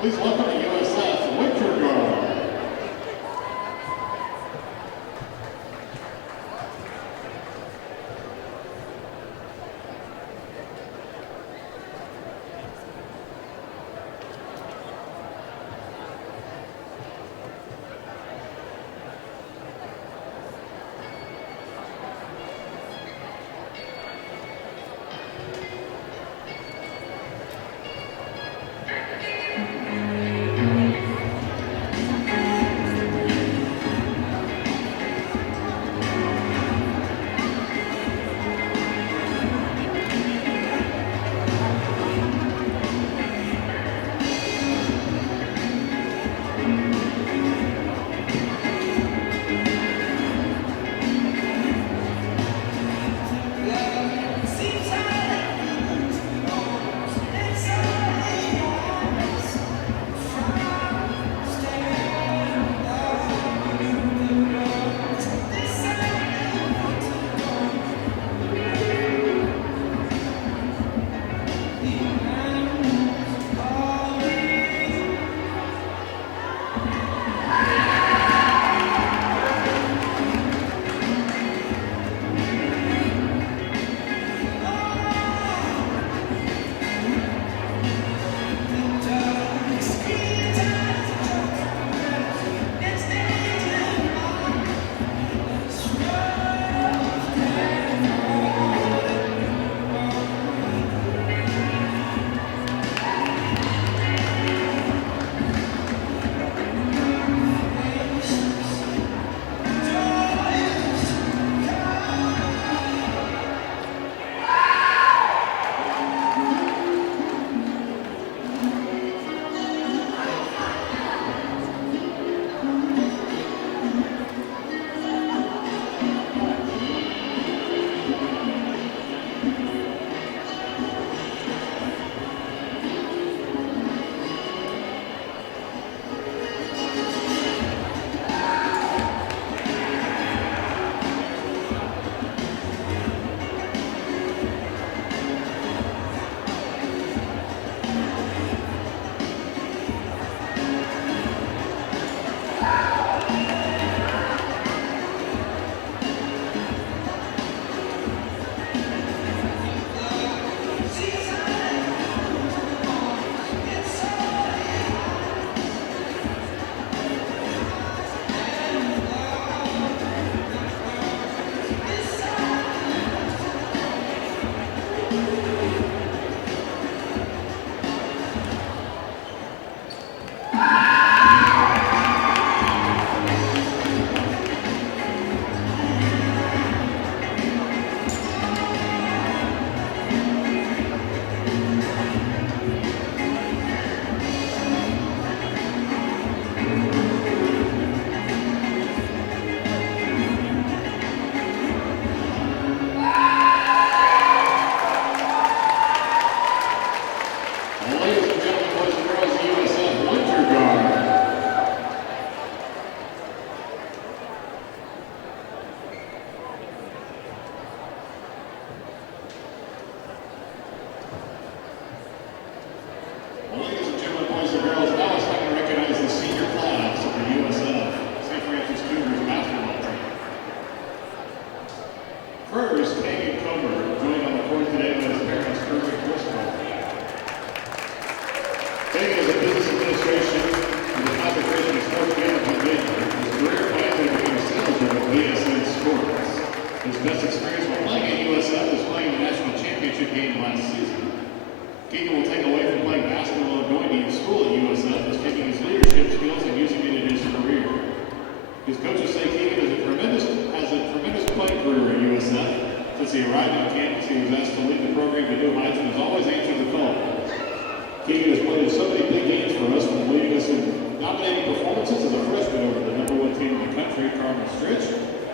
Please welcome the USF Winter Guard.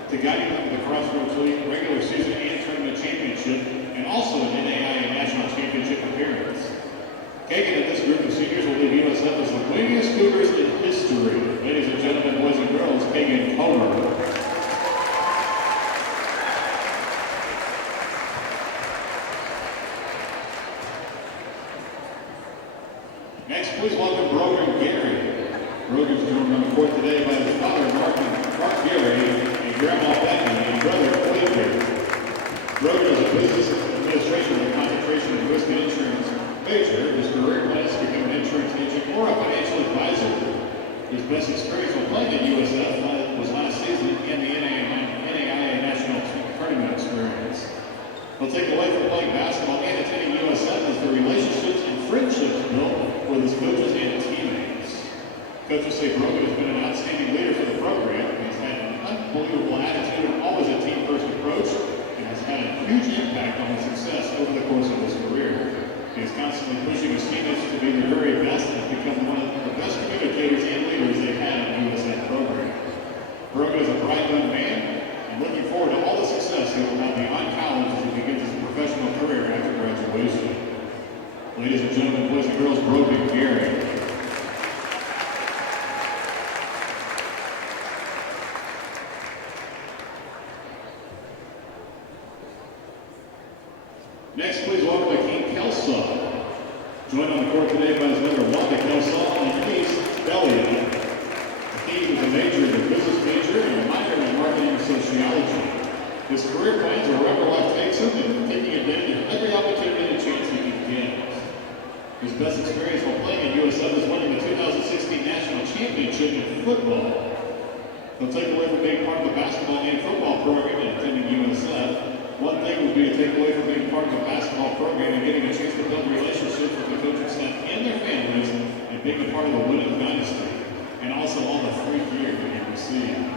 To guide them to the Crossroads League regular season and tournament championship, and also an NAIA national championship appearance. Kagan and this group of seniors will leave USF as the winningest Cougars in history. Ladies and gentlemen, boys and girls, Kagan Comer. Next, please welcome Brogan Gary. Brogan's joined on the court today by his father, Mark Gary, and Grandma Becky, and brother, Clay Gary. Brogan is a business administration with a concentration in risk and insurance major. His career plans to become an insurance agent or a financial advisor. His best experience while playing at USF was last season in the NAIA National Tournament experience. He'll take away from playing basketball and attending USF is the relationships and friendships built with his coaches and teammates. Coaches say Brogan has been an outstanding leader for the program. He's had an unbelievable attitude and always a team-first approach, and has had a huge impact on his success over the course of his career. He is constantly pushing his teammates to be their very best and become one of the best communicators and leaders they've had in the USF program. Brogan is a bright young man, and looking forward to all the success he will have beyond college as he begins his professional career after graduation. Ladies and gentlemen, boys and girls, Brogan Gary. Next, please welcome Akeem Kelsaw. Joined on the court today by his mother, Wanda Kelsaw, and niece, Belia. Akeem is a major in a business major and a minor in marketing and sociology. His career plans are wherever life takes him and taking advantage of every opportunity and chance he can get. His best experience while playing at USF is winning the 2016 National Championship in football. He'll take away from being part of the basketball and football program and attending USF. One thing would be to take away from being part of the basketball program and getting a chance to build relationships with the coaching staff and their families and being a part of the winning dynasty, and also all the free gear that he received.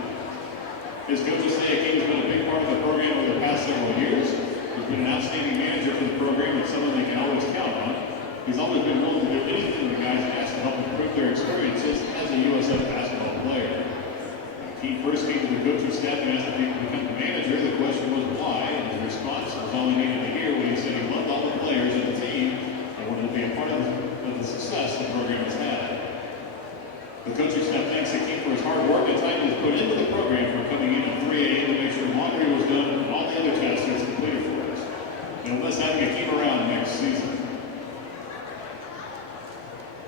His coaches say Akeem has been a big part of the program over the past several years. He's been an outstanding manager for the program and someone they can always count on. He's always been willing to do anything the guys ask to help improve their experiences as a USF basketball player. Akeem first came to the coaching staff and asked if he could become the manager. The question was why, and his response was all he needed to hear when he said he loved all the players and the team and wanted to be a part of the success the program has had. The coaching staff thanks Akeem for his hard work and time he's put into the program, for coming in at 3 a.m. to make sure laundry was done and all the other tasks he's completed for us. And let's have Akeem around next season.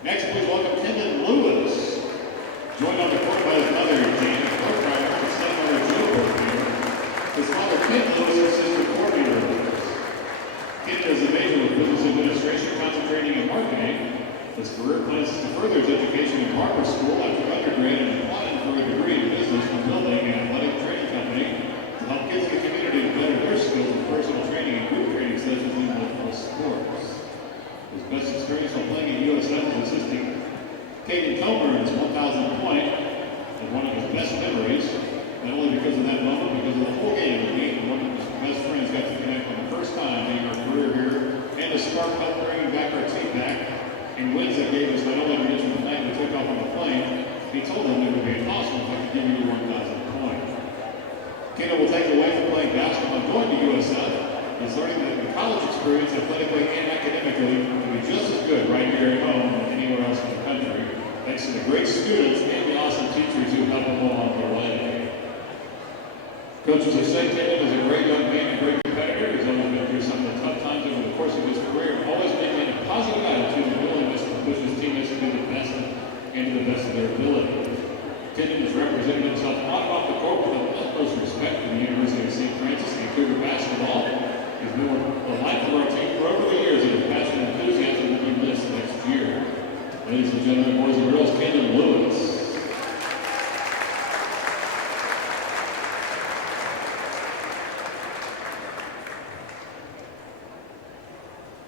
Next, please welcome Kendon Lewis. Joined on the court by his mother, Jane, co-driver, and stepmother, Jill Portman. His father, Ken Lewis, is assistant coordinator of Lewis. Ken is a major with business administration, concentrating in marketing. His career plans is to further his education in barber school after undergrad and applying for a degree in business from building an athletic training company to help kids in the community to better their skills in personal training and group training sessions in multiple sports. His best experience while playing at USF is assisting Caden Comer in his 1,000 point is one of his best memories, not only because of that moment, because of the whole game of being one of his best friends got to connect for the first time in our career here, and the spark helped bringing back our team back. And wins that gave us not only condition the night we took off on the plane, he told them it would be awesome if I could give you 1,000 point. Kendall will take away from playing basketball and going to USF. He's learning that the college experience, athletically and academically, can be just as good right here at home as anywhere else in the country, thanks to the great students and the awesome teachers who help him along the way. Coaches have said Kendall is a great young man and great competitor. He's always been through some of the tough times over the course of his career, always maintaining a positive attitude and willingness to push his teammates to do the best and to the best of their ability. Kendall has represented himself on and off the court with the utmost respect for the University of St. Francis and Cougar basketball. He's been the life of our team for over the years, and his passion and enthusiasm will be missed next year. Ladies and gentlemen, boys and girls, Kendall Lewis.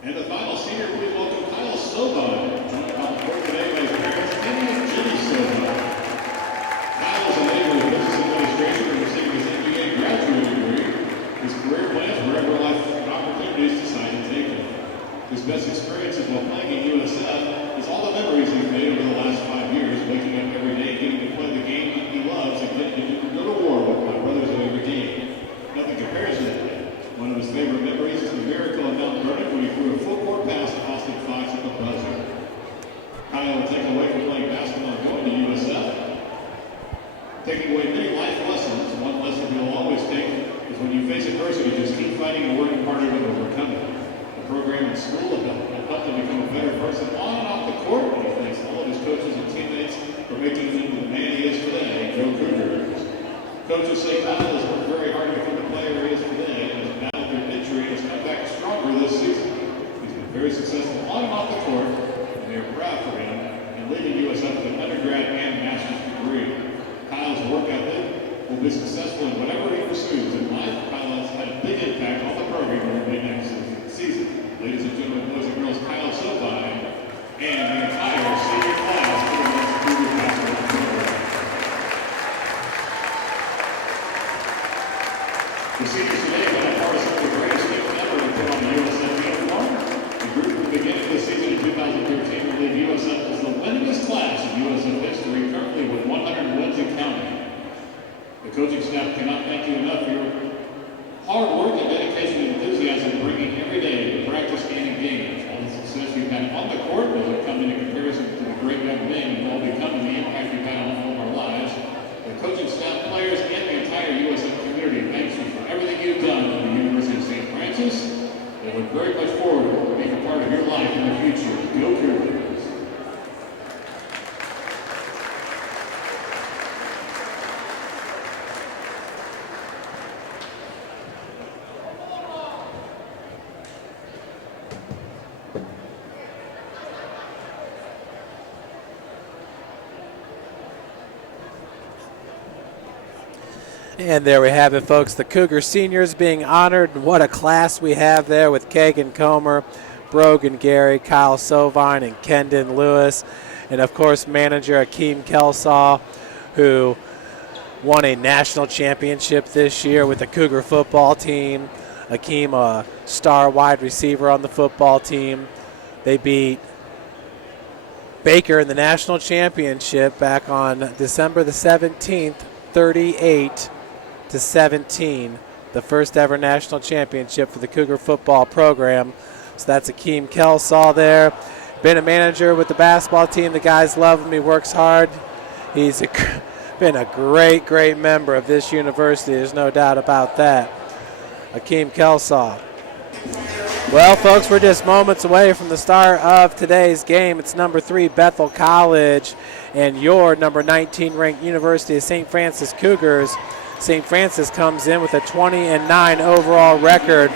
And the final senior, please welcome Kyle Soban, joined on the court today by his parents, Kenny and Jimmy Soban. Kyle is a major in business administration and receiving his MBA graduate degree. His career plans wherever life opportunities decide to take him. His best experiences while playing at USF is all the memories he's made over the last 5 years, waking up every day, getting to play the game he loves, and getting to go to war with my brothers at every game. Nothing compares to that. One of his favorite memories is the miracle in Mount Vernon when he threw a full court pass to Austin Fox at the buzzer. Kyle will take away from playing basketball and going to USF. Taking away many life lessons, one lesson he'll always take is when you face adversity, just keep fighting and working harder to overcome it. The program and school have helped him become a better person on and off the court, and he thanks all of his coaches and teammates for making him the man he is today. Go Cougars. Coaches say Kyle has worked very hard to become the player he is today and has battled through injury and has come back stronger this season. He's been very successful on and off the court, and they are proud for him and leading USF with an undergrad and master's degree. Kyle's work ethic will be successful in whatever he pursues in life. Kyle has had a big impact on the program over the next season. Ladies and gentlemen, boys and girls, Kyle Sovine and the entire senior class for the next Cougar basketball program. The seniors today have been a part of some of the greatest things ever to put on the USF uniform. The group at the beginning of the season in 2013 will leave USF as the winningest class in USF history, currently with 100 wins and counting. The coaching staff cannot thank you enough for your hard work and dedication and enthusiasm bringing every day to practice and in games. All the success you've had on the court doesn't come into comparison to the great young men you've all become and the impact you've had on all of our lives. The coaching staff, players, and the entire USF community thanks you for everything you've done at the University of St. Francis. They look very much forward to being a part of your life in the future. Go Cougars. And there we have it, folks. The Cougar seniors being honored. What a class we have there with Kagan Comer, Brogan Gary, Kyle Sovine, and Kendon Lewis. And, of course, manager Akeem Kelsaw, who won a national championship this year with the Cougar football team. Akeem, a star wide receiver on the football team. They beat Baker in the national championship back on December the 17th, 38-17, the first ever national championship for the Cougar football program. So that's Akeem Kelsaw there. Been a manager with the basketball team. The guys love him. He works hard. He's been a great, great member of this university. There's no doubt about that. Akeem Kelsaw. Well, folks, we're just moments away from the start of today's game. It's number 3 Bethel College and your number 19 ranked University of St. Francis Cougars. St. Francis comes in with a 20-9 overall record,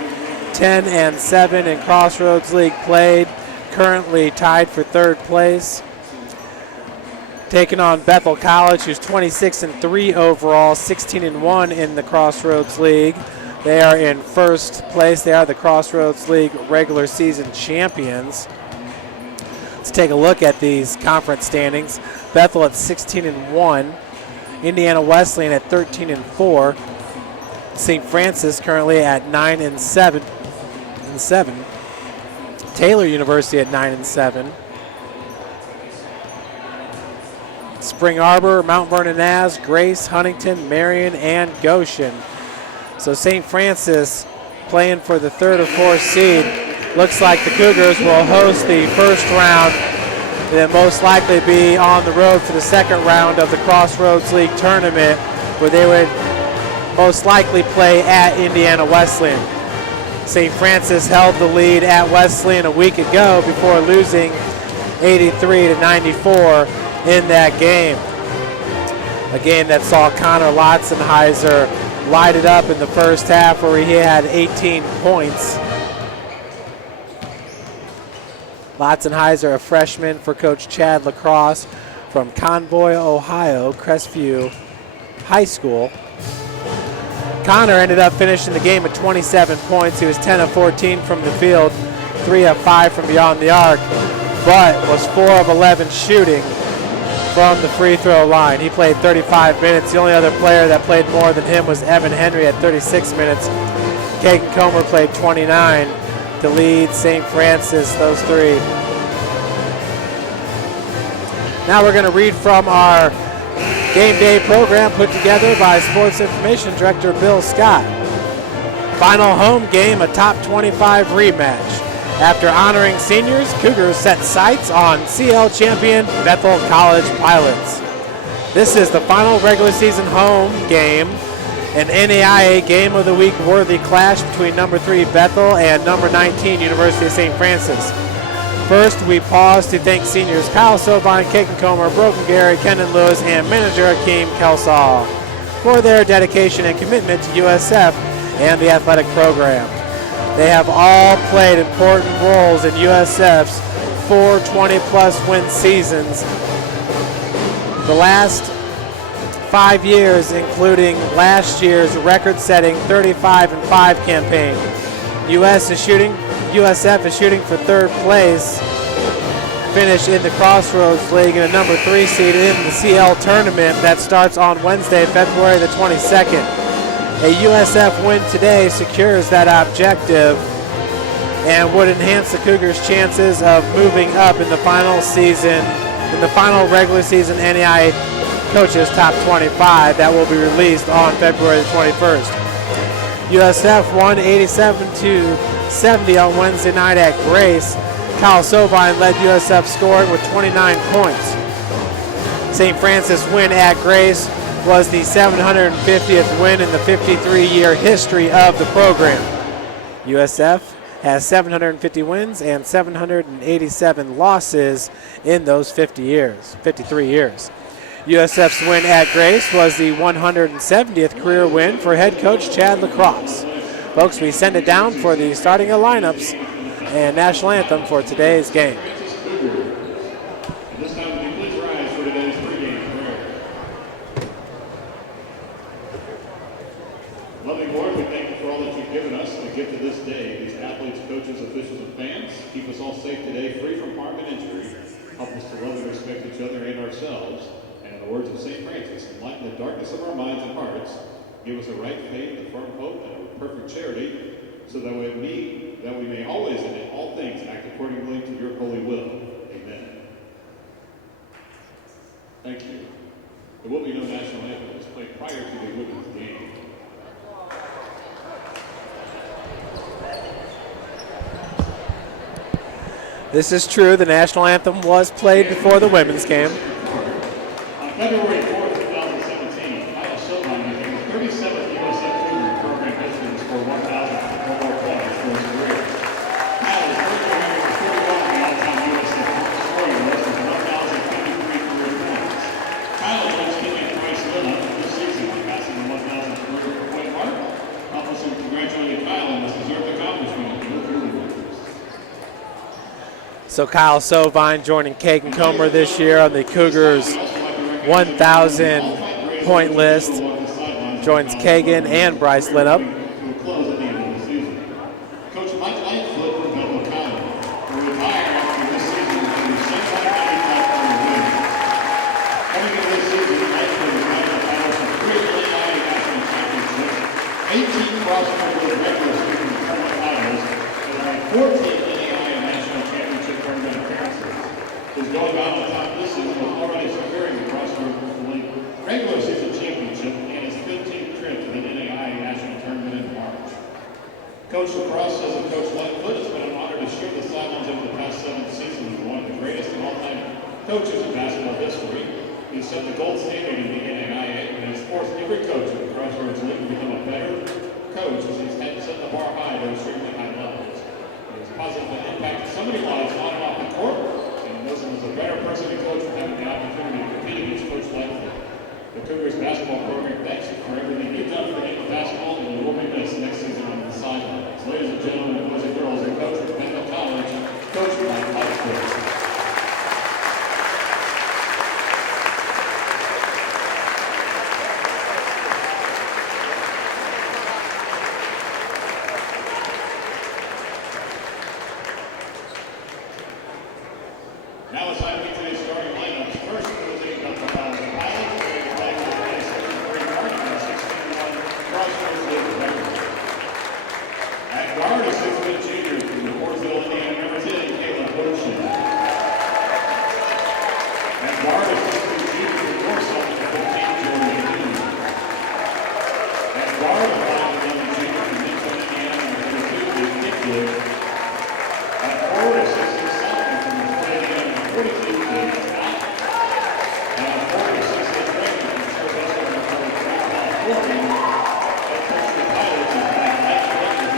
10-7 in Crossroads League played, currently tied for 3rd place. Taking on Bethel College, who's 26-3 overall, 16-1 in the Crossroads League. They are in 1st place. They are the Crossroads League regular season champions. Let's take a look at these conference standings. Bethel at 16-1. Indiana Wesleyan at 13-4. St. Francis currently at 9-7. Taylor University at 9-7. Spring Arbor, Mount Vernon Naz, Grace, Huntington, Marion, and Goshen. So St. Francis playing for the 3rd or 4th seed. Looks like the Cougars will host the first round and then most likely be on the road for the 2nd round of the Crossroads League tournament, where they would most likely play at Indiana Wesleyan. St. Francis held the lead at Wesleyan a week ago before losing 83-94 in that game. A game that saw Connor Lotzenheiser light it up in the first half, where he had 18 points. Lotzenheiser, a freshman for Coach Chad Lacrosse from Convoy, Ohio, Crestview High School. Connor ended up finishing the game at 27 points. He was 10 of 14 from the field, 3 of 5 from beyond the arc, but was 4 of 11 shooting from the free throw line. He played 35 minutes. The only other player that played more than him was Evan Henry at 36 minutes. Kagan Comer played 29 to lead St. Francis, those 3. Now we're going to read from our game day program put together by Sports Information Director Bill Scott. Final home game, a top 25 rematch. After honoring seniors, Cougars set sights on CL champion Bethel College Pilots. This is the final regular season home game, an NAIA Game of the Week worthy clash between number 3 Bethel and number 19 University of St. Francis. First, we pause to thank seniors Kyle Sovine, Kagan Comer, Broken Gary, Kenan Lewis, and manager Akeem Kelsall for their dedication and commitment to USF and the athletic program. They have all played important roles in USF's 4 20-plus win seasons. The last 5 years, including last year's record-setting 35-5 campaign. USF is shooting for third place, finish in the Crossroads League and a number 3 seed in the CL tournament that starts on Wednesday, February the 22nd. A USF win today secures that objective and would enhance the Cougars' chances of moving up in the final regular season NAIA Coaches Top 25 that will be released on February the 21st. USF won 87-70 on Wednesday night at Grace. Kyle Sovine led USF scoring with 29 points. St. Francis win at Grace was the 750th win in the 53-year history of the program. USF has 750 wins and 787 losses in those 53 years. USF's win at Grace was the 170th career win for head coach Chad Lacrosse. Folks, we send it down for the starting lineups and national anthem for today's game. Loving Lord, we thank you for all that you've given us, the gift of this day. These athletes, coaches, officials, and fans, keep us all safe today, free from harm and injury. Help us to love and respect each other and ourselves. And in the words of St. Francis, enlighten the darkness of our minds and hearts. Give us a right faith, a firm hope, and a perfect charity, so that we may always and in all things act accordingly to your holy will. Amen. Thank you. There will be no national anthem that's played prior to the women's game. This is true. The national anthem was played before the women's game. On February 4th, 2017, Kyle Sovine became the 37th USF Cougar program history to score 1,000 or more points for his career. Kyle is currently ranking number 41 on the all-time USF scoring list with 1,053 career points. Kyle joins teammate Bryce Lilla this season by passing the 1,000 career point mark. Help us congratulate Kyle on this deserved accomplishment. So Kyle Sovine joining Kagan Comer this year on the Cougars 1,000 point list. Joins Kagan and Bryce Linup. Coach Mike Lightfoot from Bethel College will retire after this season with a 795 win. Coming into this season, Lightfoot has won the titles of 3 NAIA national championships, 18 Crossroads League regular season tournament titles, and 14 is going out on top this season with already securing the Crossroads League regular season championship and his 15th trip to the NAIA national tournament in March. Coach Lacrosse says that Coach Lightfoot has been an honor to share the sidelines over the past 7 seasons with one of the greatest of all-time coaches in basketball history. He set the gold standard in the NAIA and has forced every coach in the Crossroads League to become a better coach as he's set the bar high to extremely high levels. He has positively impacted so many lives on and off the court. Wilson was a better person to coach for having the opportunity to compete against Coach Lightfoot. The Cougars basketball program thanks you for everything you've done for the game of basketball, and you will be missed next season on the sidelines. Ladies and gentlemen, boys and girls, the coach of Bethel College, Coach Mike Lightfoot. Now it's time to get to today's starting lineups. First, presenting Bethel College Pilots, we're playing for the 26th grade party and 6-1 Crossroads League record. At guard, a 6-foot junior from the Forestville, Indiana, number 10, Caleb Boshin. At guard, a 6-foot junior from Warsaw, number 15, Jordan Jr. At guard, a 5'11" junior from Benton, Indiana, number 32, Nick Blue. At forward, a 6'6" sophomore from the 42 kids out. And 46 freshman from Sylvester Memorial Football 40. That coach the Pilots is playing Mike Lightfoot, the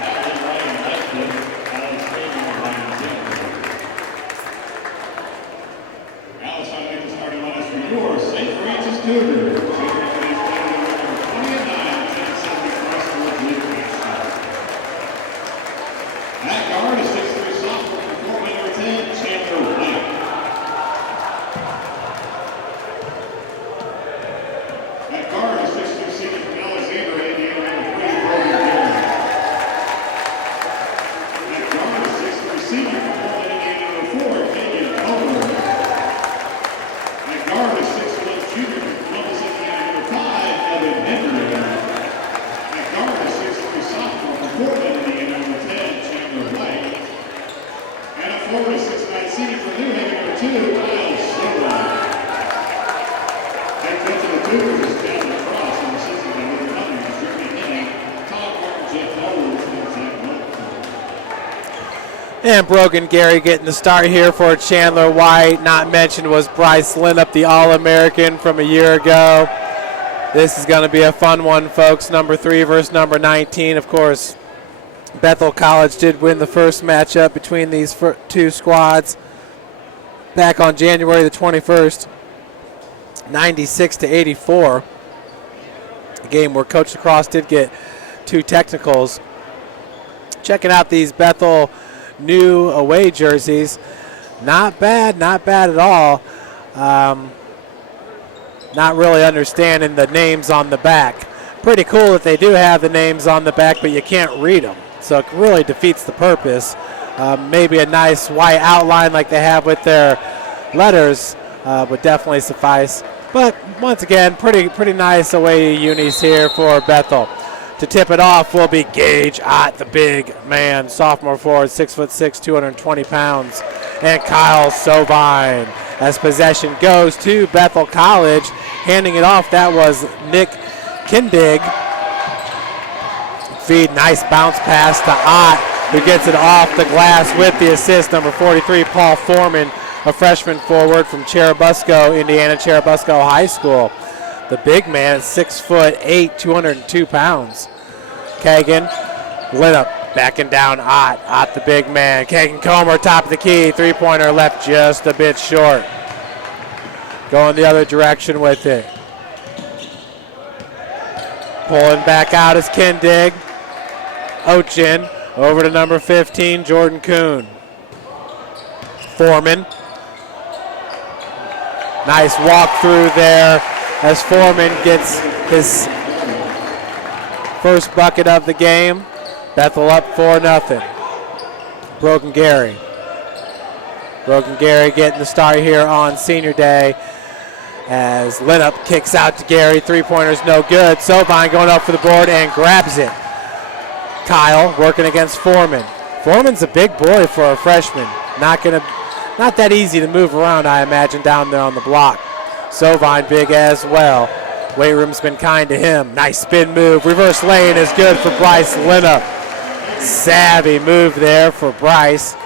16th Ryan Lightfoot, Alex Taylor, and Ryan Zimmer. At guard is 6'3" sophomore from Fort Wayne, number 10, Chandler White. At guard is 6'2" senior from Alexandria, Indiana, number 3, Brogan Gary. At guard is 6'3" senior from Portland, Indiana, number 4, Keegan Comer. At guard is 6'1" junior from Columbus, Indiana, number 5, Evan Henry. At guard is 6'3" sophomore from Portland, Indiana, number 10, Chandler White. And at forward is 6'9" senior from New Haven, number 2, Kyle Silva. Head coach of the Cougars is Kevin Cross, and assistant by Luke Hunter, Jeremy Henning, Todd Martin, Jeff Howard, and Zach Wilson. And Brogan Gary getting the start here for Chandler White. Not mentioned was Bryce Linup, the All-American from a year ago. This is going to be a fun one, folks. Number 3 versus number 19. Of course, Bethel College did win the first matchup between these two squads back on January the 21st, 96-84. A game where Coach Lacrosse did get 2 technicals. Checking out these Bethel new away jerseys. Not bad at all. Not really understanding the names on the back. Pretty cool that they do have the names on the back, but you can't read them. So it really defeats the purpose. Maybe a nice white outline like they have with their letters would definitely suffice. But once again, pretty nice away unis here for Bethel. To tip it off will be Gage Ott, the big man, sophomore forward, 6'6", 220 pounds, and Kyle Sovine. As possession goes to Bethel College, handing it off, that was Nick Kindig. Feed, nice bounce pass to Ott, who gets it off the glass with the assist. Number 43, Paul Foreman, a freshman forward from Cherubusco, Indiana, Cherubusco High School. The big man, 6'8", 202 pounds. Kagan, Linup, backing down Ott. Ott, the big man. Kagan Comer, top of the key. Three-pointer left just a bit short. Going the other direction with it. Pulling back out is Kindig. Ochin, over to number 15, Jordan Kuhn. Foreman. Nice walk through there as Foreman gets his first bucket of the game. Bethel up 4-0. Brogan Gary. Brogan Gary getting the start here on senior day as Linup kicks out to Gary. Three-pointer's no good. Sovine going up for the board and grabs it. Kyle working against Foreman. Foreman's a big boy for a freshman. Not that easy to move around, I imagine, down there on the block. Sovine big as well. Weight room's been kind to him. Nice spin move. Reverse lane is good for Bryce Linup. Savvy move there for Bryce.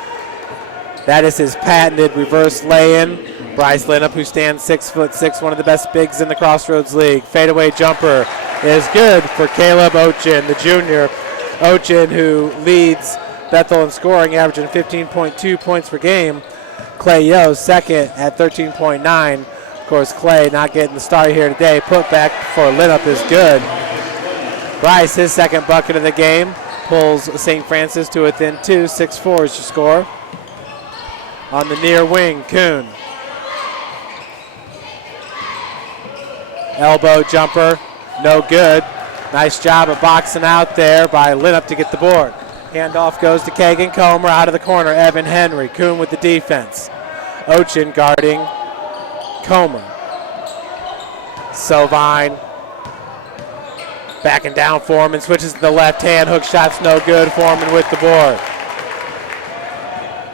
That is his patented reverse lay-in. Bryce Linup, who stands 6'6", one of the best bigs in the Crossroads League. Fadeaway jumper is good for Caleb Ochin, the junior. Ochin, who leads Bethel in scoring, averaging 15.2 points per game. Clay Yo, second at 13.9. Of course, Clay not getting the start here today. Putback for Linup is good. Bryce, his second bucket of the game, pulls St. Francis to within 2. 6-4 is your score. On the near wing, Kuhn. Elbow jumper, no good. Nice job of boxing out there by Linup to get the board. Handoff goes to Kagan Comer out of the corner. Evan Henry. Kuhn with the defense. Ochin guarding Comer. Sovine backing down. Foreman switches to the left hand. Hook shot's no good. Foreman with the board.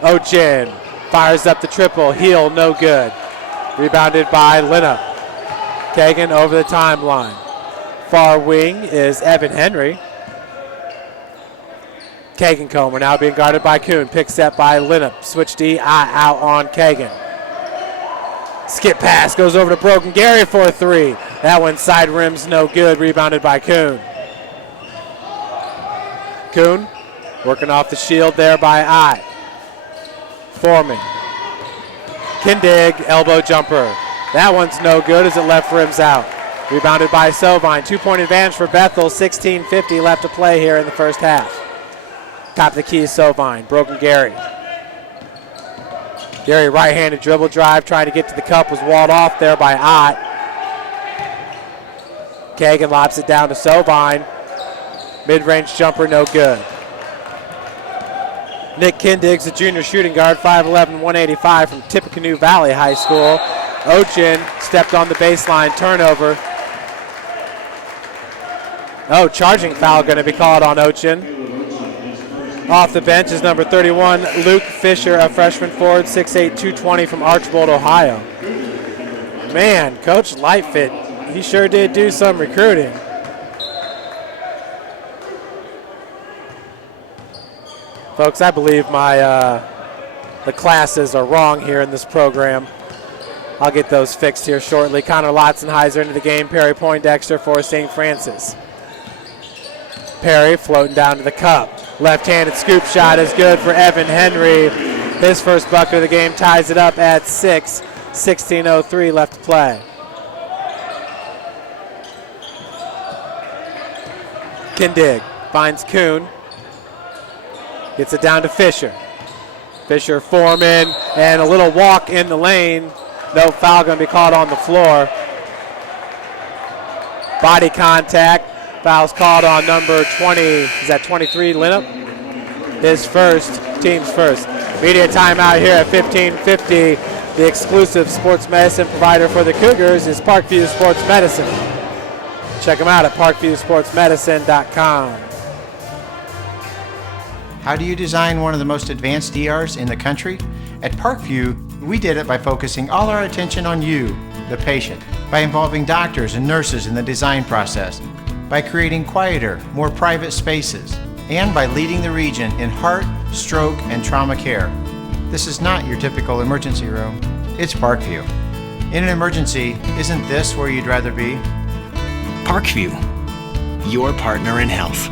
Ochin fires up the triple. Heel no good. Rebounded by Linup. Kagan over the timeline. Far wing is Evan Henry. Kagan Comer now being guarded by Kuhn. Pick set by Linup. Switch D out on Kagan. Skip pass goes over to Brogan Gary for a 3. That one side rims no good. Rebounded by Kuhn. Kuhn working off the shield there by Ott. Foreman. Kindig, elbow jumper. That one's no good as it left rims out. Rebounded by Sovine. 2-point advantage for Bethel. 16:50 left to play here in the first half. Top of the key is Sovine. Broken Gary. Gary right-handed dribble drive, trying to get to the cup, was walled off there by Ott. Kagan lobs it down to Sovine. Mid-range jumper, no good. Nick Kindig's a junior shooting guard, 5'11", 185 from Tippecanoe Valley High School. Ochin stepped on the baseline, turnover. Oh, charging foul going to be called on Ochin. Off the bench is number 31, Luke Fisher, a freshman forward, 6'8", 220 from Archbold, Ohio. Man, Coach Lightfoot, he sure did do some recruiting. Folks, I believe the classes are wrong here in this program. I'll get those fixed here shortly. Connor Lotzenheiser into the game. Perry Poindexter for St. Francis. Perry floating down to the cup. Left-handed scoop shot is good for Evan Henry. His first bucket of the game ties it up at 6. 16:03 left to play. Kindig finds Kuhn. Gets it down to Fisher. Fisher, Foreman, and a little walk in the lane. No foul going to be called on the floor. Body contact. Foul's called on number 20. Is that 23, Linnup? His first, team's first. Media timeout here at 15:50. The exclusive sports medicine provider for the Cougars is Parkview Sports Medicine. Check them out at parkviewsportsmedicine.com. How do you design one of the most advanced ERs in the country? At Parkview, we did it by focusing all our attention on you, the patient, by involving doctors and nurses in the design process, by creating quieter, more private spaces, and by leading the region in heart, stroke, and trauma care. This is not your typical emergency room. It's Parkview. In an emergency, isn't this where you'd rather be? Parkview, your partner in health.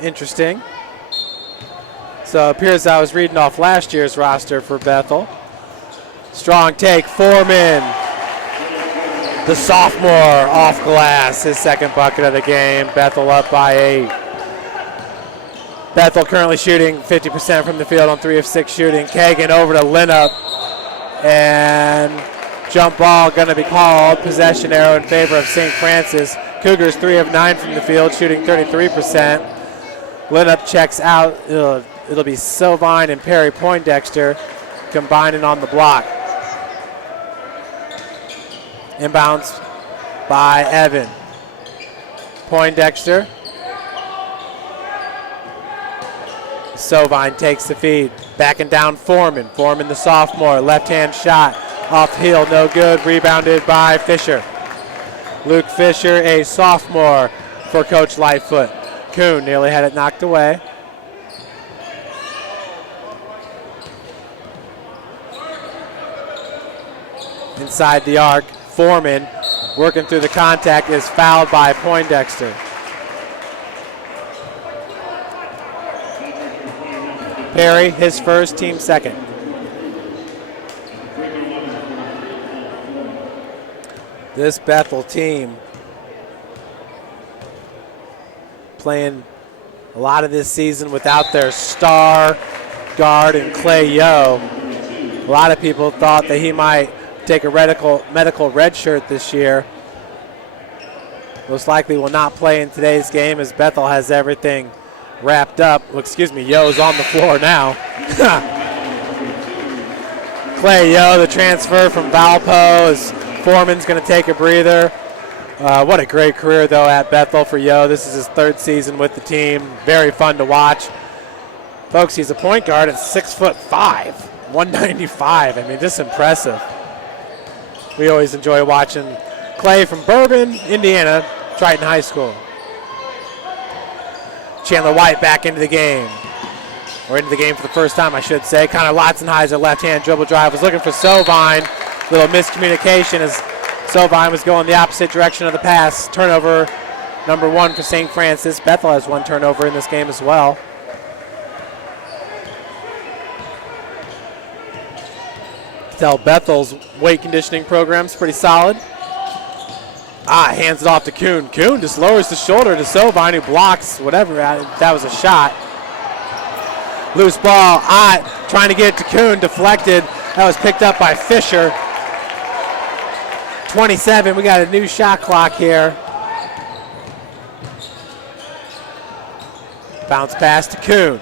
Interesting. So it appears I was reading off last year's roster for Bethel. Strong take, Foreman. The sophomore off glass, his second bucket of the game. Bethel up by 8. Bethel currently shooting 50% from the field on 3 of 6 shooting. Kagan over to Linnup. And jump ball going to be called. Possession arrow in favor of St. Francis. Cougars 3 of 9 from the field, shooting 33%. Linnup checks out. It'll be Sovine and Perry Poindexter combining on the block. Inbounds by Evan. Poindexter. Sovine takes the feed. Backing down Foreman. Foreman, the sophomore. Left-hand shot. Off heel, no good. Rebounded by Fisher. Luke Fisher, a sophomore for Coach Lightfoot. Kuhn nearly had it knocked away. Inside the arc, Foreman working through the contact is fouled by Poindexter. Perry, his first, team second. This Bethel team playing a lot of this season without their star guard and Clay Yo. A lot of people thought that he might take a medical red shirt this year. Most likely will not play in today's game as Bethel has everything wrapped up. Well, excuse me, Yo's on the floor now. Clay Yo, the transfer from Valpo, as Foreman's going to take a breather. What a great career, though, at Bethel for Yo. This is his 3rd season with the team. Very fun to watch. Folks, he's a point guard at 6'5", 195. I mean, just impressive. We always enjoy watching Clay from Bourbon, Indiana, Triton High School. Chandler White back into the game. Or into the game for the first time, I should say. Connor Lotzenheiser, left-hand dribble drive, was looking for Sovine. Little miscommunication as Sovine was going the opposite direction of the pass. Turnover number 1 for St. Francis. Bethel has 1 turnover in this game as well. Tell Bethel's weight conditioning program's pretty solid. Hands it off to Kuhn. Kuhn just lowers the shoulder to Sovine, who blocks whatever. That was a shot. Loose ball. Trying to get it to Kuhn. Deflected. That was picked up by Fisher. 27. We got a new shot clock here. Bounce pass to Kuhn.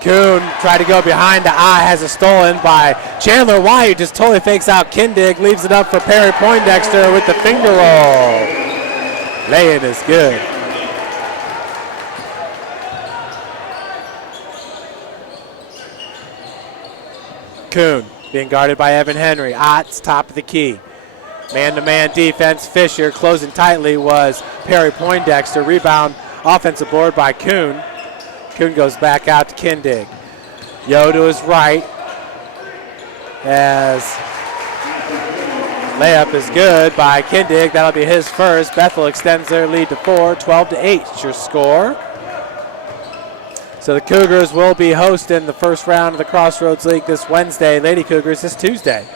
Kuhn tried to go behind to has it stolen by Chandler White, who just totally fakes out Kindig, leaves it up for Perry Poindexter with the finger roll. Lay-in is good. Kuhn being guarded by Evan Henry. Ott's top of the key. Man-to-man defense. Fisher closing tightly was Perry Poindexter. Rebound offensive board by Kuhn. Kuhn goes back out to Kindig. Yo to his right as layup is good by Kindig. That'll be his first. Bethel extends their lead to 4, 12-8 is your score. So the Cougars will be hosting the first round of the Crossroads League this Wednesday. Lady Cougars this Tuesday.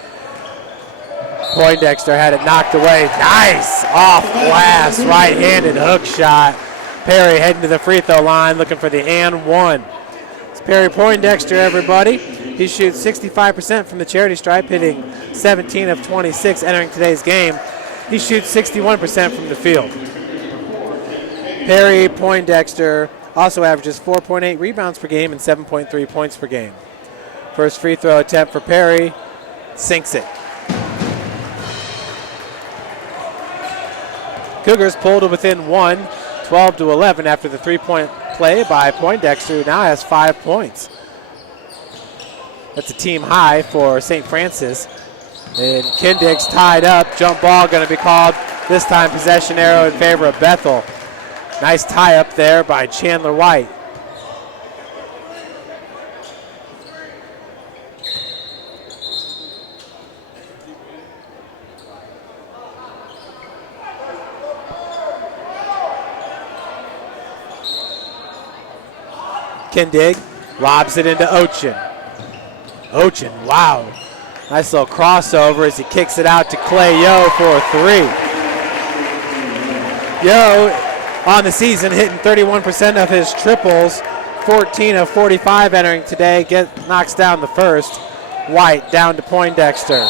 Poindexter had it knocked away. Nice off glass right-handed hook shot. Perry heading to the free throw line looking for the and one. It's Perry Poindexter, everybody. He shoots 65% from the charity stripe, hitting 17 of 26 entering today's game. He shoots 61% from the field. Perry Poindexter also averages 4.8 rebounds per game and 7.3 points per game. First free throw attempt for Perry, sinks it. Cougars pulled to within 1, 12-11 after the three-point play by Poindexter, who now has 5 points. That's a team high for St. Francis. And Kindig's tied up. Jump ball going to be called. This time possession arrow in favor of Bethel. Nice tie up there by Chandler White. Kindig lobs it into Ochin. Ochin, wow. Nice little crossover as he kicks it out to Clay Yo for a three. Yo on the season hitting 31% of his triples, 14 of 45 entering today, knocks down the first. White down to Poindexter.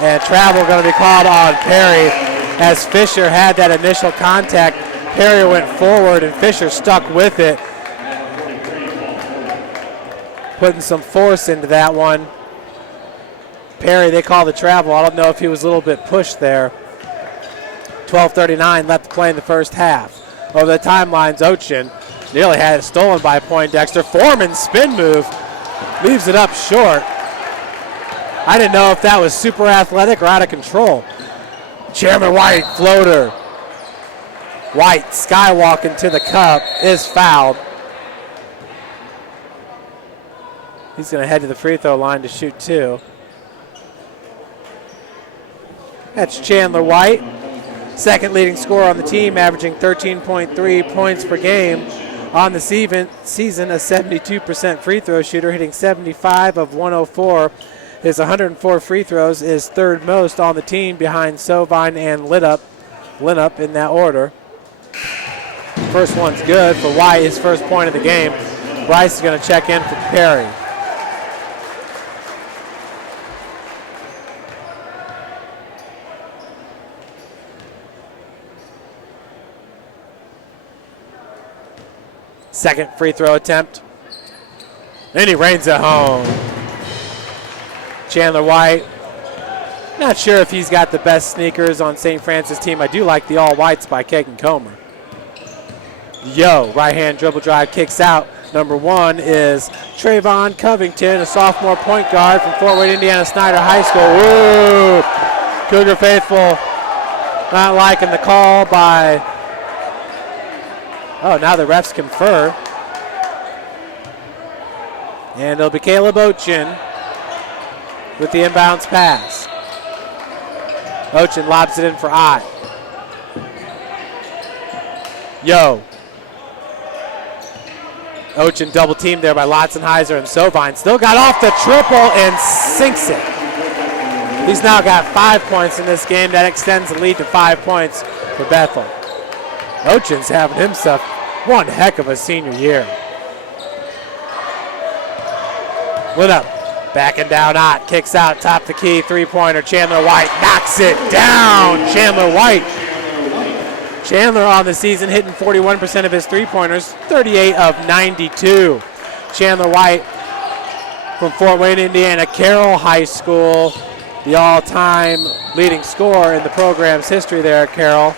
And travel going to be called on Perry as Fisher had that initial contact. Perry went forward and Fisher stuck with it. Putting some force into that one. Perry, they call the travel. I don't know if he was a little bit pushed there. 12:39 left to play in the first half. Over the timelines, Ochin nearly had it stolen by Poindexter. Foreman spin move, leaves it up short. I didn't know if that was super athletic or out of control. Chairman White, floater. White skywalking to the cup, is fouled. He's going to head to the free throw line to shoot two. That's Chandler White, second leading scorer on the team, averaging 13.3 points per game. On the season, a 72% free throw shooter, hitting 75 of 104. His 104 free throws is third most on the team behind Sovine and Linup in that order. First one's good for White, his first point of the game. Bryce is going to check in for Perry. Second free throw attempt. And he rains it home. Chandler White Not sure if he's got the best sneakers on St. Francis team. I do like the all whites by Kagan Comer. Yo, right hand dribble drive, kicks out. Number 1 is Trayvon Covington, a sophomore point guard from Fort Wayne, Indiana Snyder High School. Woo! Cougar faithful not liking the call by, oh, now the refs confer. And it'll be Caleb Ochin with the inbounds pass. Ochin lobs it in for Ott. Yo. Ochin double teamed there by Lotzenheiser and Sovine. Still got off the triple and sinks it. He's now got 5 points in this game. That extends the lead to 5 points for Bethel. Ochin's having himself one heck of a senior year. Lit up. Backing down Ott. Kicks out. Top the key. Three-pointer. Chandler White knocks it down. Chandler White. Chandler on the season hitting 41% of his three-pointers. 38 of 92. Chandler White from Fort Wayne, Indiana, Carroll High School. The all-time leading scorer in the program's history there at Carroll.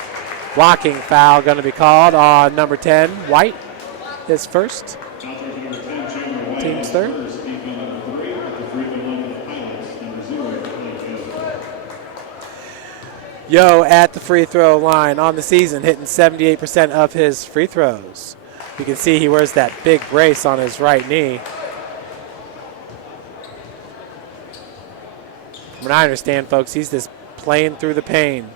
Blocking foul going to be called on number 10, White. His first. Team's third. Yo at the free throw line on the season, hitting 78% of his free throws. You can see he wears that big brace on his right knee. From what I understand, folks, he's just playing through the pain.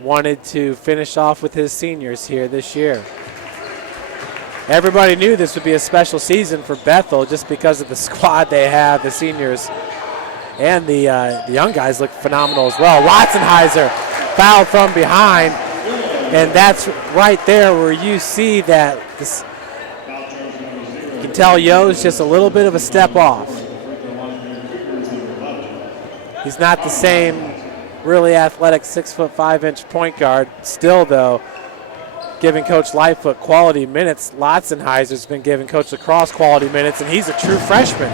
Wanted to finish off with his seniors here this year. Everybody knew this would be a special season for Bethel just because of the squad they have, the seniors. And the young guys look phenomenal as well. Lotzenheiser fouled from behind. And that's right there where you see that this, you can tell Yo's just a little bit of a step off. He's not the same really athletic 6'5" point guard. Still, though, giving Coach Lightfoot quality minutes. Lotzenheiser's been giving Coach Lacrosse quality minutes, and he's a true freshman.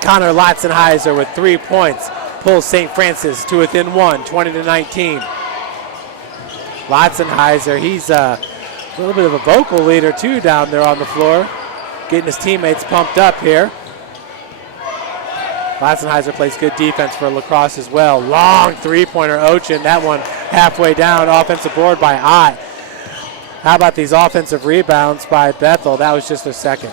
Connor Lotzenheiser with 3 points pulls St. Francis to within 1, 20-19. Lotzenheiser, he's a little bit of a vocal leader too down there on the floor, getting his teammates pumped up here. Lotzenheiser plays good defense for Lacrosse as well. Long three-pointer, Ochin. That one halfway down, offensive board by Ott. How about these offensive rebounds by Bethel? That was just their second.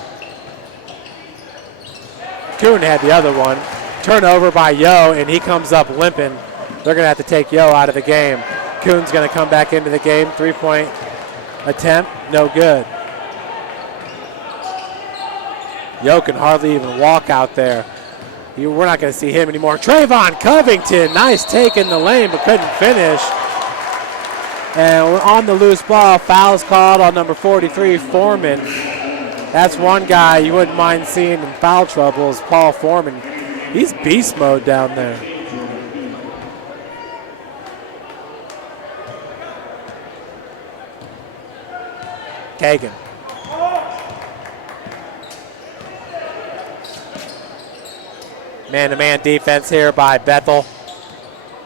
Kuhn had the other one. Turnover by Yo, and he comes up limping. They're going to have to take Yo out of the game. Kuhn's going to come back into the game. Three-point attempt, no good. Yo can hardly even walk out there. We're not going to see him anymore. Trayvon Covington, nice take in the lane, but couldn't finish. And we're on the loose ball. Foul's called on number 43, Foreman. That's one guy you wouldn't mind seeing in foul trouble is Paul Foreman. He's beast mode down there. Kagan. Man-to-man defense here by Bethel.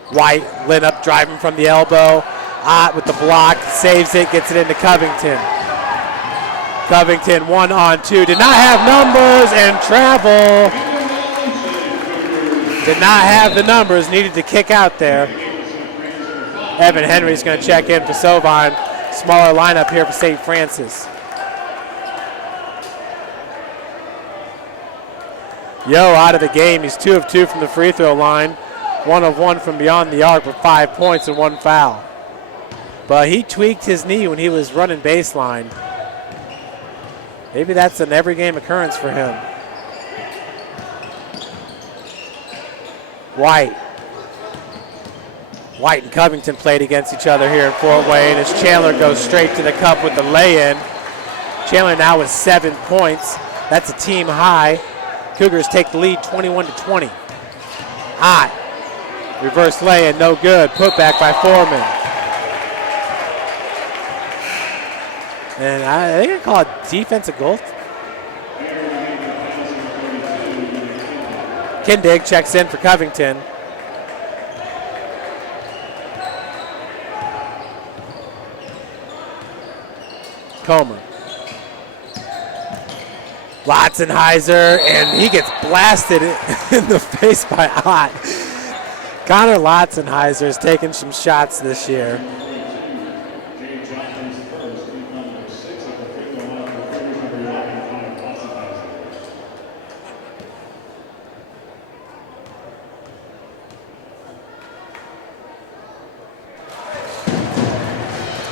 White lit up, driving from the elbow. Ott with the block, saves it, gets it into Covington. Covington 1-on-2, did not have numbers and travel. Did not have the numbers, needed to kick out there. Evan Henry's going to check in for Sovine. Smaller lineup here for St. Francis. Yo out of the game. He's 2 of 2 from the free throw line. 1 of 1 from beyond the arc with 5 points and 1 foul. But he tweaked his knee when he was running baseline. Maybe that's an every game occurrence for him. White and Covington played against each other here in Fort Wayne as Chandler goes straight to the cup with the lay-in. Chandler now with 7 points. That's a team high. Cougars take the lead 21-20. Ott. Reverse lay-in, no good. Put back by Foreman. And I think I call it defensive goal. Kindig checks in for Covington. Comer. Lotzenheiser, and he gets blasted in the face by Ott. Connor Lotzenheiser is taking some shots this year.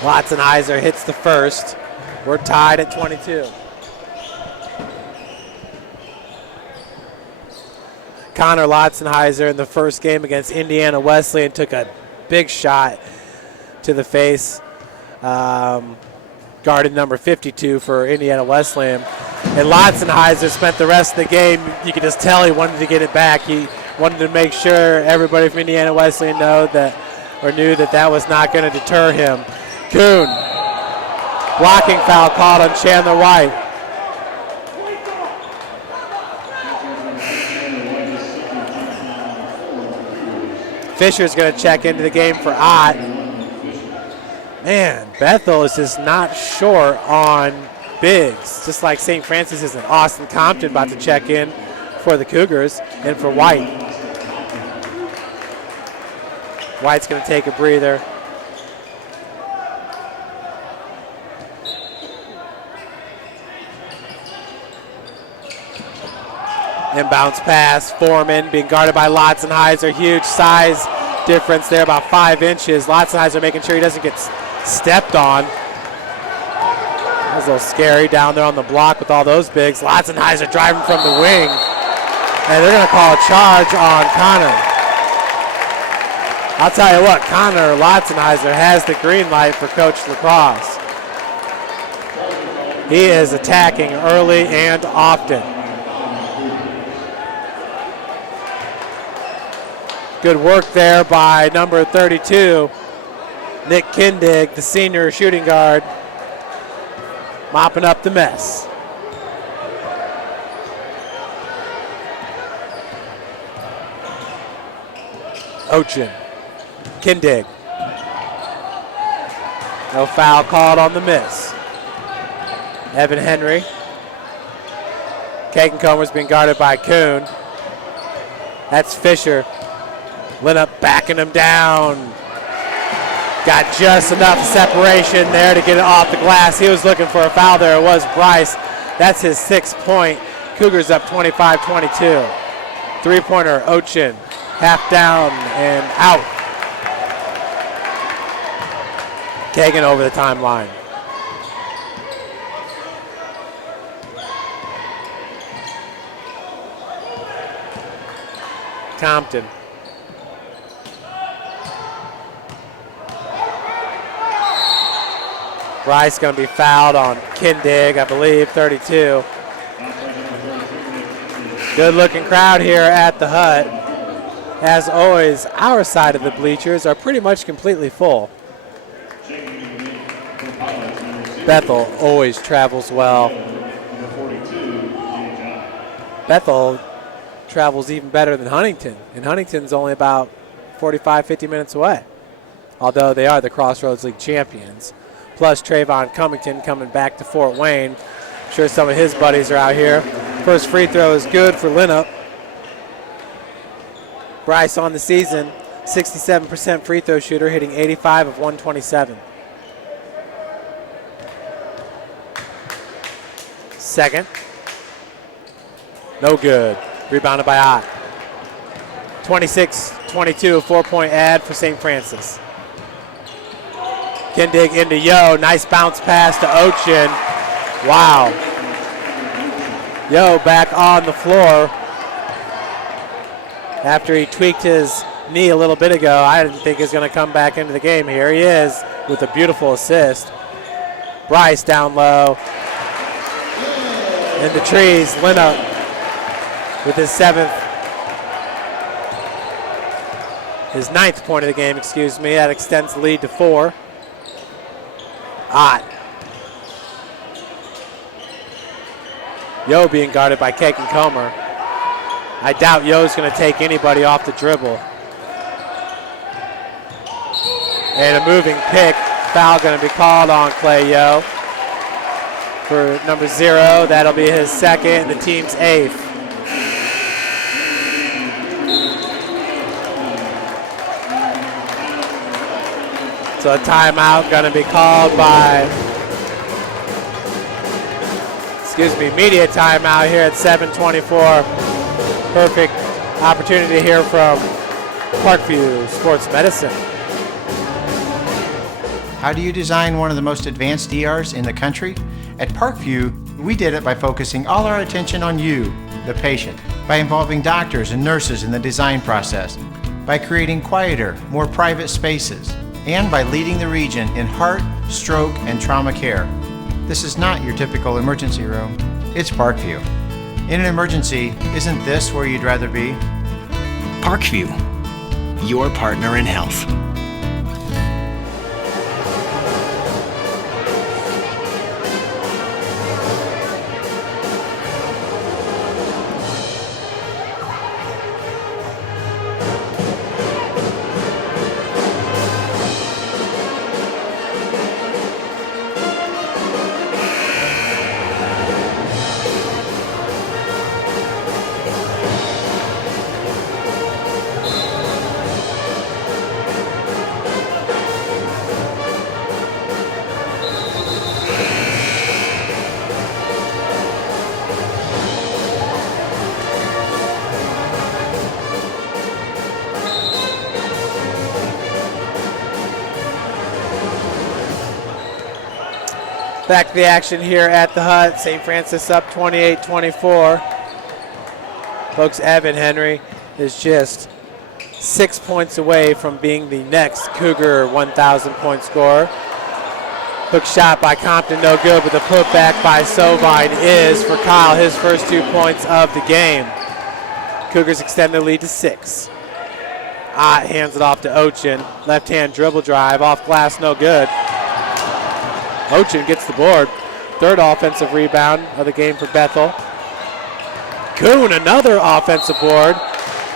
Lotzenheiser hits the first. We're tied at 22. Connor Lotzenheiser in the first game against Indiana Wesleyan took a big shot to the face. Guarded number 52 for Indiana Wesleyan. And Lotzenheiser spent the rest of the game, you could just tell he wanted to get it back. He wanted to make sure everybody from Indiana Wesleyan knew that that was not going to deter him. Kuhn, blocking foul called on Chandler White. Fisher's going to check into the game for Ott. Man, Bethel is just not sure on bigs, just like St. Francis isn't. Austin Compton about to check in for the Cougars and for White. White's going to take a breather. Inbounds pass, Foreman being guarded by Lotzenheiser. Huge size difference there, about 5 inches. Lotzenheiser making sure he doesn't get stepped on. That was a little scary down there on the block with all those bigs. Lotzenheiser driving from the wing. And they're going to call a charge on Connor. I'll tell you what, Connor Lotzenheiser has the green light for Coach Lacrosse. He is attacking early and often. Good work there by number 32, Nick Kindig, the senior shooting guard, mopping up the mess. Ochin, Kindig. No foul called on the miss. Evan Henry. Kagan-Comer's being guarded by Kuhn. That's Fisher. Linup backing him down. Got just enough separation there to get it off the glass. He was looking for a foul there. It was Bryce. That's his 6th point. Cougars up 25-22. Three-pointer, Ochin. Half down and out. Kagan over the timeline. Compton. Bryce going to be fouled on Kindig, I believe, 32. Good looking crowd here at the Hut. As always, our side of the bleachers are pretty much completely full. Bethel always travels well. Bethel travels even better than Huntington, and Huntington's only about 45, 50 minutes away, although they are the Crossroads League champions. Plus Trayvon Cummington coming back to Fort Wayne. I'm sure some of his buddies are out here. First free throw is good for Linup. Bryce on the season, 67% free throw shooter, hitting 85 of 127. Second. No good. Rebounded by Ott. 26-22, a 4-point ad for St. Francis. Kindig into Yo. Nice bounce pass to Ochin. Wow. Yo back on the floor after he tweaked his knee a little bit ago. I didn't think he was going to come back into the game. Here he is with a beautiful assist. Bryce down low. In the trees, Linup with his 9th point of the game, excuse me. That extends the lead to 4. Ott. Yo being guarded by Kagan-Comer. I doubt Yo's going to take anybody off the dribble. And a moving pick. Foul going to be called on Clay Yo for number 0. That'll be his second, the team's 8th. So a timeout going to be called by, media timeout here at 7:24. Perfect opportunity to hear from Parkview Sports Medicine. How do you design one of the most advanced ERs in the country? At Parkview, we did it by focusing all our attention on you, the patient, by involving doctors and nurses in the design process, by creating quieter, more private spaces, and by leading the region in heart, stroke, and trauma care. This is not your typical emergency room. It's Parkview. In an emergency, isn't this where you'd rather be? Parkview, your partner in health. Back to the action here at the Hut. St. Francis up 28-24. Folks, Evan Henry is just 6 points away from being the next Cougar 1,000-point scorer. Hook shot by Compton, no good, but the putback by Sovine is for Kyle, his first 2 points of the game. Cougars extend their lead to 6. Ott hands it off to Ochin. Left-hand dribble drive, off glass, no good. Ochin gets the board. Third offensive rebound of the game for Bethel. Kuhn, another offensive board.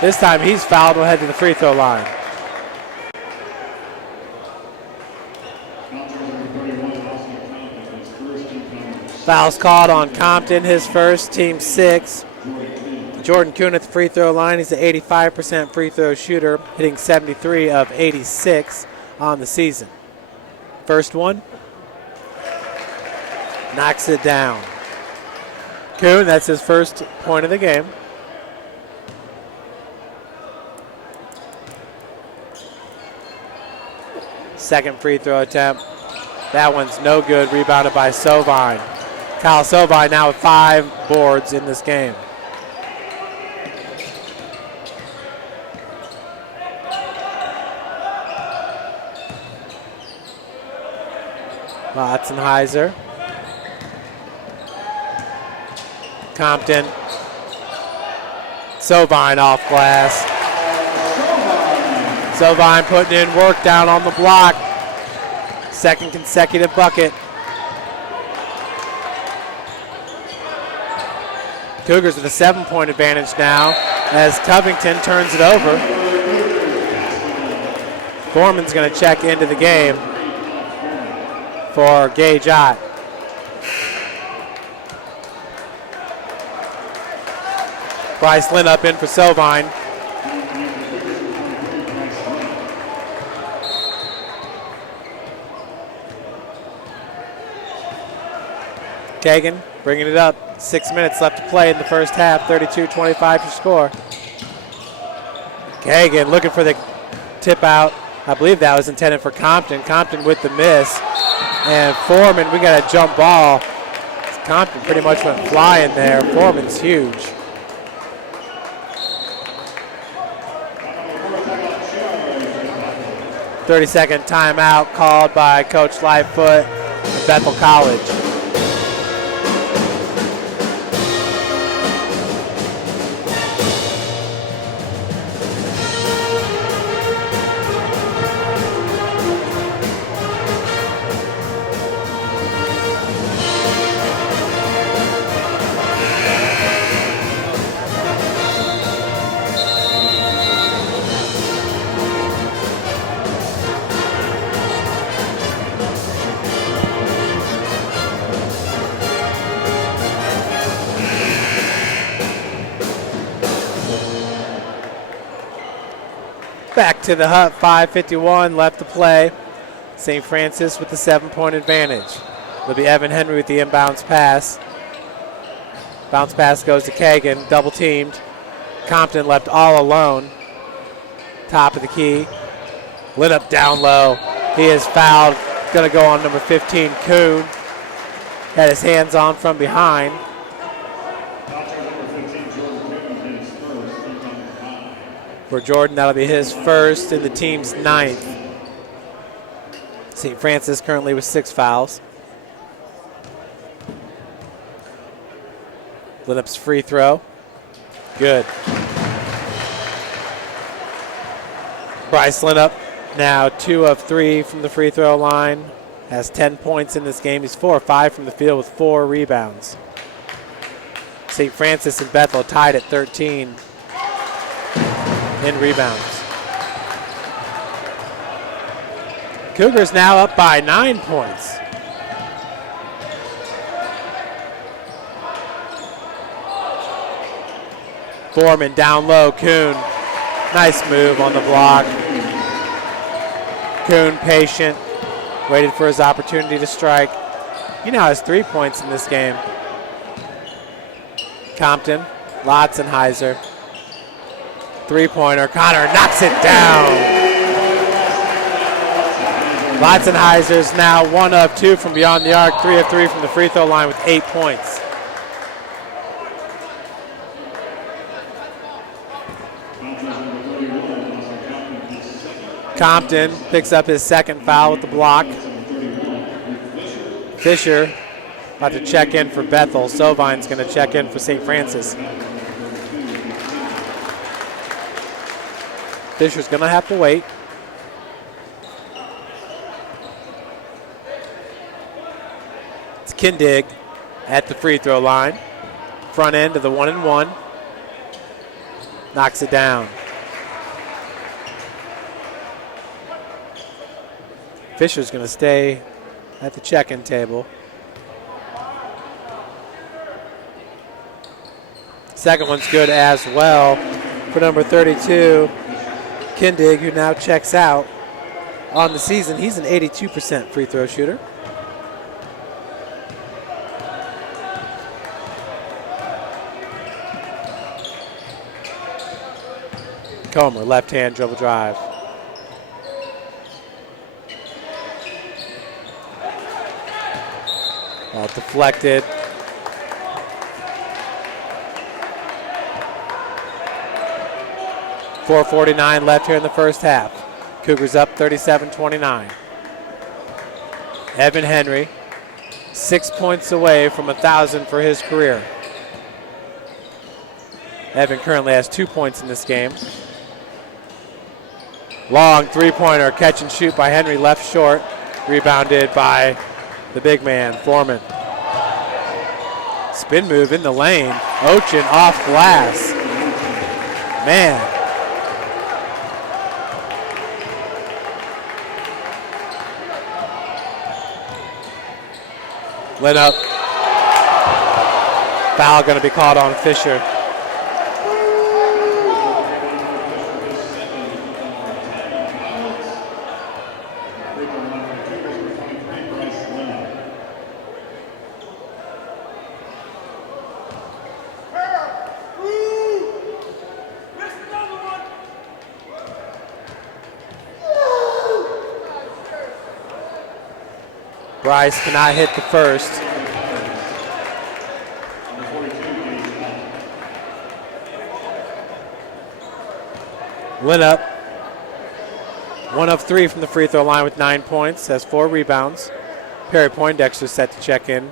This time he's fouled. We'll head to the free throw line. Foul's called on Compton, his first, team 6. Jordan Kuhn at the free throw line. He's an 85% free throw shooter, hitting 73 of 86 on the season. First one. Knocks it down. Kuhn, that's his first point of the game. Second free throw attempt. That one's no good, rebounded by Sovine. Kyle Sovine now with 5 boards in this game. Lotzenheiser. Compton. Sovine off glass. Sovine putting in work down on the block. Second consecutive bucket. Cougars with a 7-point advantage now as Covington turns it over. Foreman's going to check into the game for Gage Ott. Bryce Lynn up in for Sovine. Kagan bringing it up. 6 minutes left to play in the first half. 32-25 your score. Kagan looking for the tip out. I believe that was intended for Compton. Compton with the miss. And Foreman, we got a jump ball. Compton pretty much went flying there. Foreman's huge. "30-second timeout called by Coach Lightfoot at Bethel College. Back to the hut, 5:51 left to play. St. Francis with the 7-point advantage. It'll be Evan Henry with the inbounds pass. Bounce pass goes to Kagan, double teamed. Compton left all alone. Top of the key. Lit up down low. He is fouled. Going to go on number 15, Kuhn. Had his hands on from behind. For Jordan, that'll be his first in the team's 9th. St. Francis currently with 6 fouls. Linnup's free throw. Good. Bryce Linnup now 2 of 3 from the free throw line. Has 10 points in this game. He's 4 of 5 from the field with 4 rebounds. St. Francis and Bethel tied at 13 in rebounds. Cougars now up by 9 points. Foreman down low, Kuhn. Nice move on the block. Kuhn patient, waited for his opportunity to strike. He now has 3 points in this game. Compton, Lotzenheiser. 3-pointer, Connor knocks it down. Lotzenheiser's now 1 of 2 from beyond the arc, 3 of 3 from the free throw line with 8 points. Compton picks up his 2nd foul with the block. Fisher about to check in for Bethel. Sovine's going to check in for St. Francis. Fisher's going to have to wait. It's Kindig at the free throw line. Front end of the 1-and-1. Knocks it down. Fisher's going to stay at the check-in table. Second one's good as well for number 32, Kindig, who now checks out on the season. He's an 82% free throw shooter. Comer, left-hand dribble drive. Ball deflected. .449 left here in the first half. Cougars up 37-29. Evan Henry, 6 points away from 1,000 for his career. Evan currently has 2 points in this game. Long 3-pointer, catch and shoot by Henry, left short. Rebounded by the big man, Foreman. Spin move in the lane. Ochin off glass. Man. Lit up. Foul going to be called on Fisher. Bryce cannot hit the first. Lit up. 1 of 3 from the free throw line with 9 points. Has 4 rebounds. Perry Poindexter set to check in.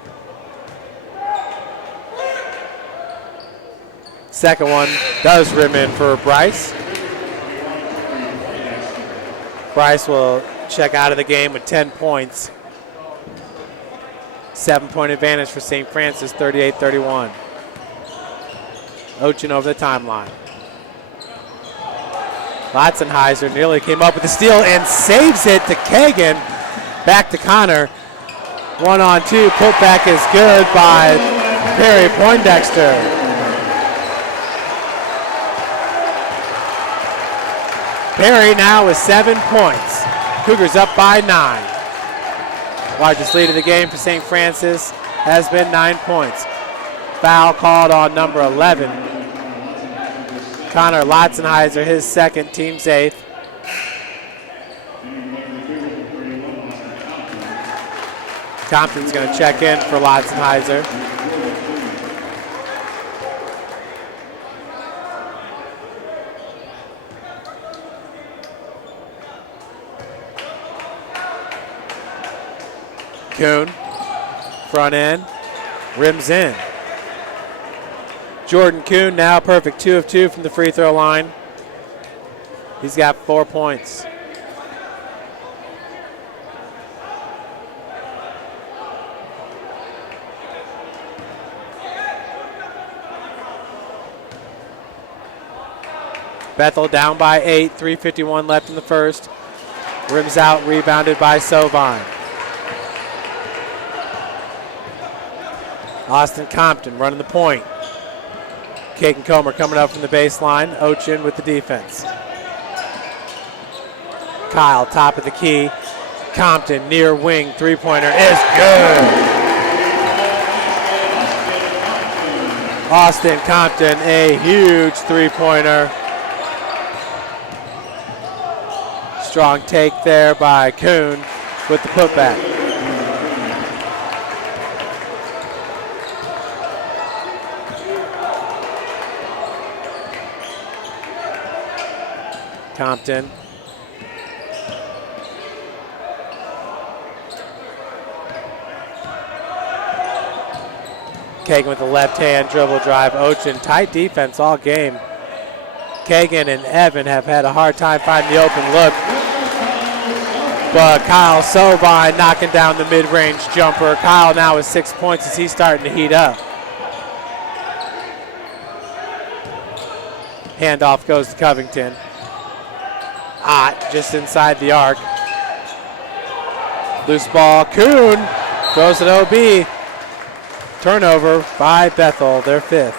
Second one does rim in for Bryce. Bryce will check out of the game with 10 points. 7-point advantage for St. Francis, 38-31. Ochin over the timeline. Lotzenheiser nearly came up with the steal and saves it to Kagan. Back to Connor. 1-on-2, putback is good by Perry Poindexter. Perry now with 7 points. Cougars up by 9. Largest lead of the game for St. Francis has been 9 points. Foul called on number 11. Connor Lotzenheiser, his second, team's 8th. Compton's going to check in for Lotzenheiser. Kuhn, front end, rims in. Jordan Kuhn now perfect, 2 of 2 from the free throw line. He's got 4 points. Bethel down by 8, 3:51 left in the first. Rims out, rebounded by Sovine. Austin Compton running the point. Kagan Comer coming up from the baseline. Ochin with the defense. Kyle, top of the key. Compton, near wing, three-pointer is good. Austin Compton, a huge three-pointer. Strong take there by Kuhn with the putback. Compton. Kagan with the left hand dribble drive. Ochin, tight defense all game. Kagan and Evan have had a hard time finding the open look. But Kyle Sovine knocking down the mid-range jumper. Kyle now with 6 points as he's starting to heat up. Handoff goes to Covington. Ott just inside the arc. Loose ball. Kuhn throws it OB. Turnover by Bethel, their 5th.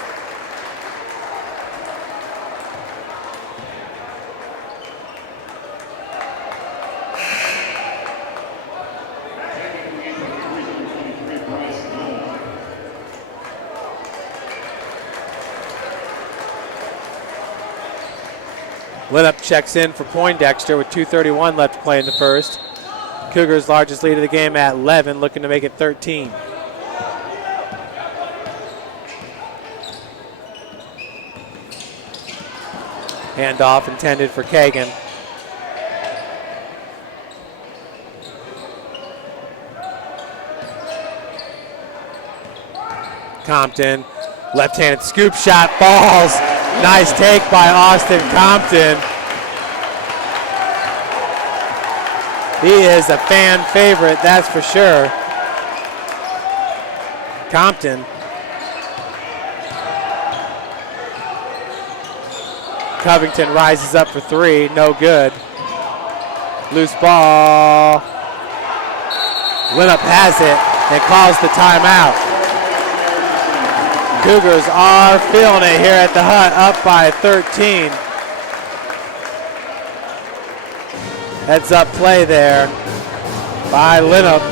Linup checks in for Poindexter with 2:31 left to play in the first. Cougars' largest lead of the game at 11, looking to make it 13. Handoff intended for Kagan. Compton, left-handed scoop shot, falls. Nice take by Austin Compton. He is a fan favorite, that's for sure. Compton. Covington rises up for 3, no good. Loose ball. Linup has it and calls the timeout. Cougars are feeling it here at the Hut, up by 13. Heads up play there by Linup.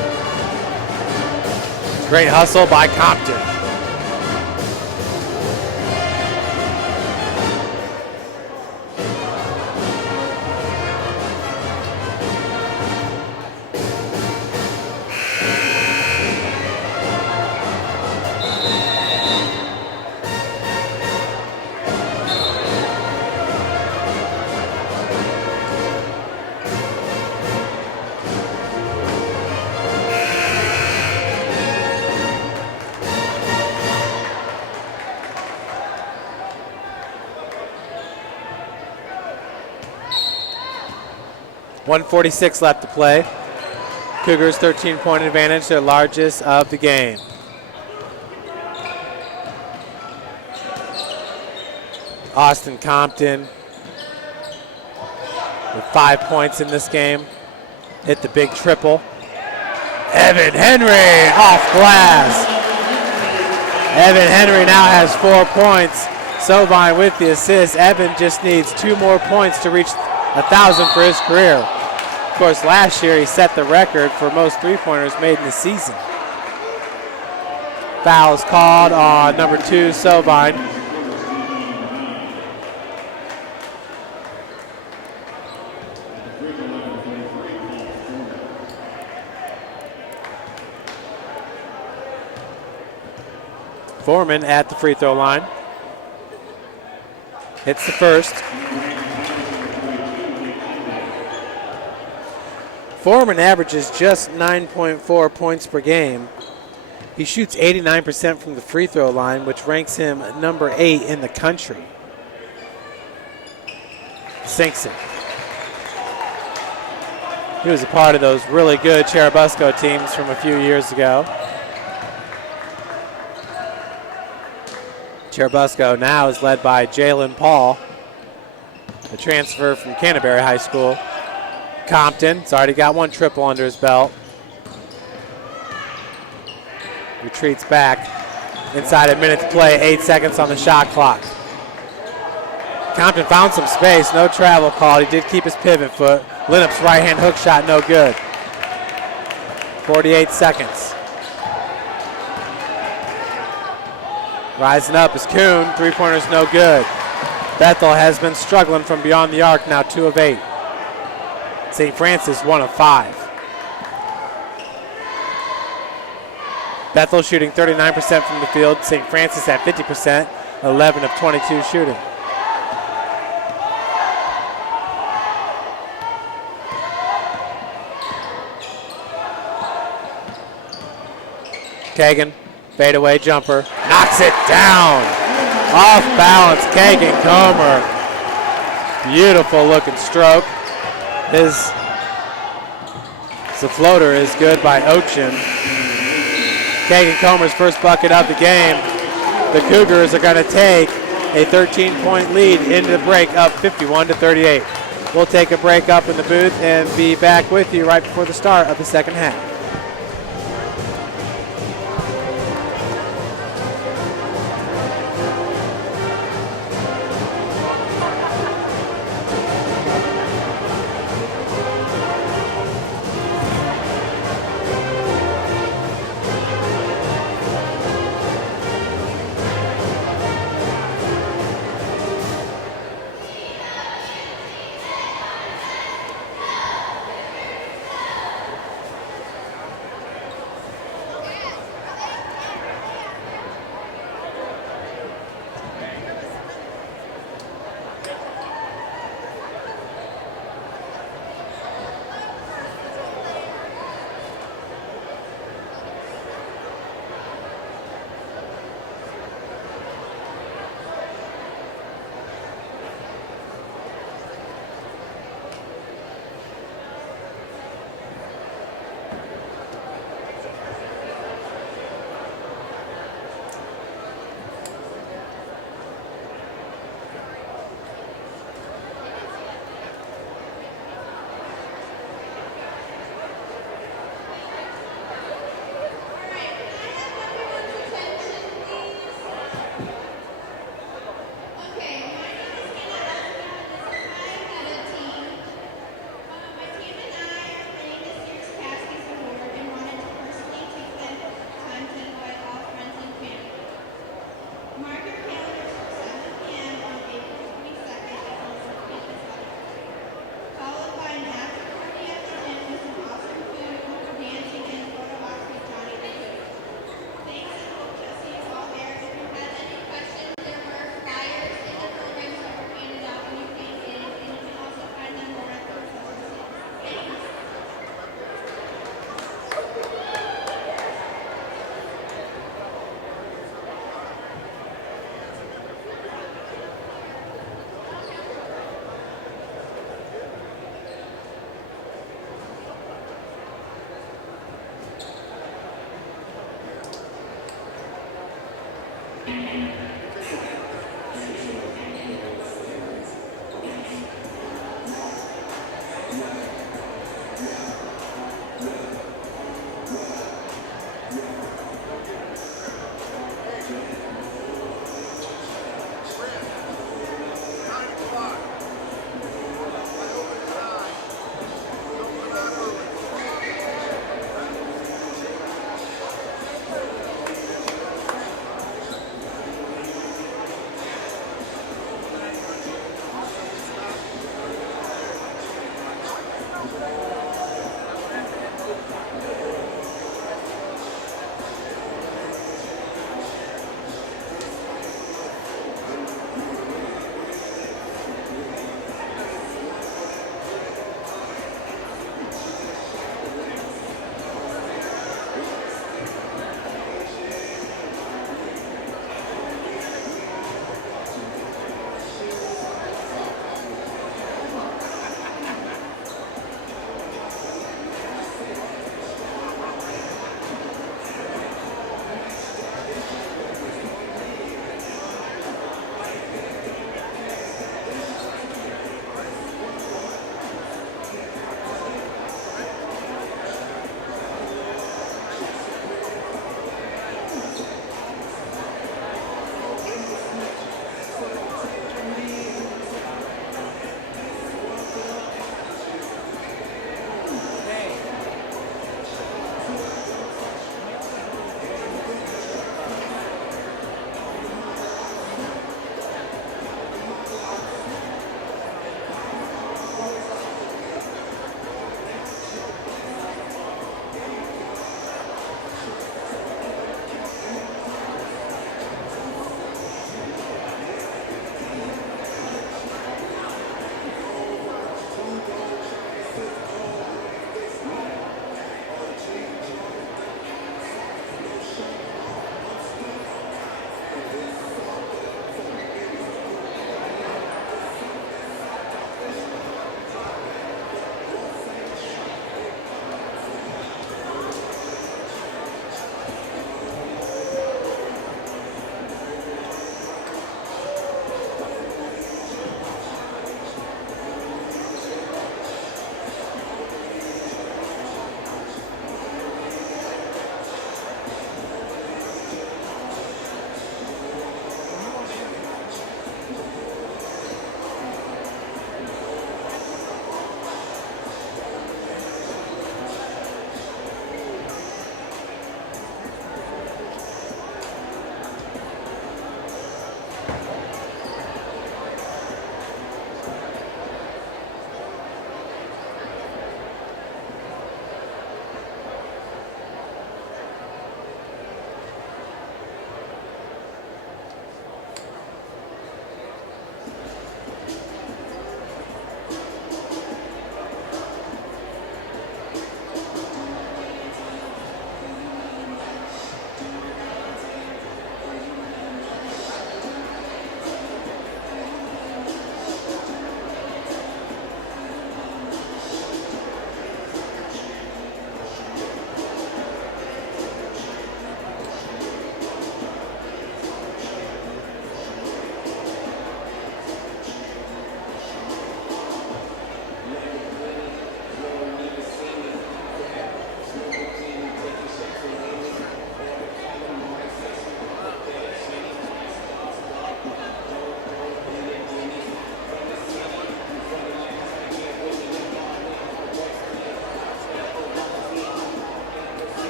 Great hustle by Compton. .146 left to play. Cougars 13-point advantage, their largest of the game. Austin Compton with 5 points in this game. Hit the big triple. Evan Henry off glass. Evan Henry now has 4 points. Sovine with the assist. Evan just needs 2 more points to reach 1,000 for his career. Of course, last year he set the record for most three-pointers made in the season. Foul is called on number 2, Sovine. Foreman at the free throw line. Hits the first. Foreman averages just 9.4 points per game. He shoots 89% from the free throw line, which ranks him number 8 in the country. Sinks it. He was a part of those really good Cherubusco teams from a few years ago. Cherubusco now is led by Jalen Paul, a transfer from Canterbury High School. Compton's already got one triple under his belt. Retreats back. Inside a minute to play, 8 seconds on the shot clock. Compton found some space, no travel call. He did keep his pivot foot. Linnup's right-hand hook shot, no good. 48 seconds. Rising up is Kuhn, three-pointer's no good. Bethel has been struggling from beyond the arc, now 2 of 8. St. Francis 1 of 5. Bethel shooting 39% from the field. St. Francis at 50%, 11 of 22 shooting. Kagan, fadeaway jumper, knocks it down. Off balance, Kagan Comer. Beautiful looking stroke. The floater is good by Ochin. Kagan Comer's first bucket of the game. The Cougars are going to take a 13-point lead into the break, up 51-38. We'll take a break up in the booth and be back with you right before the start of the second half.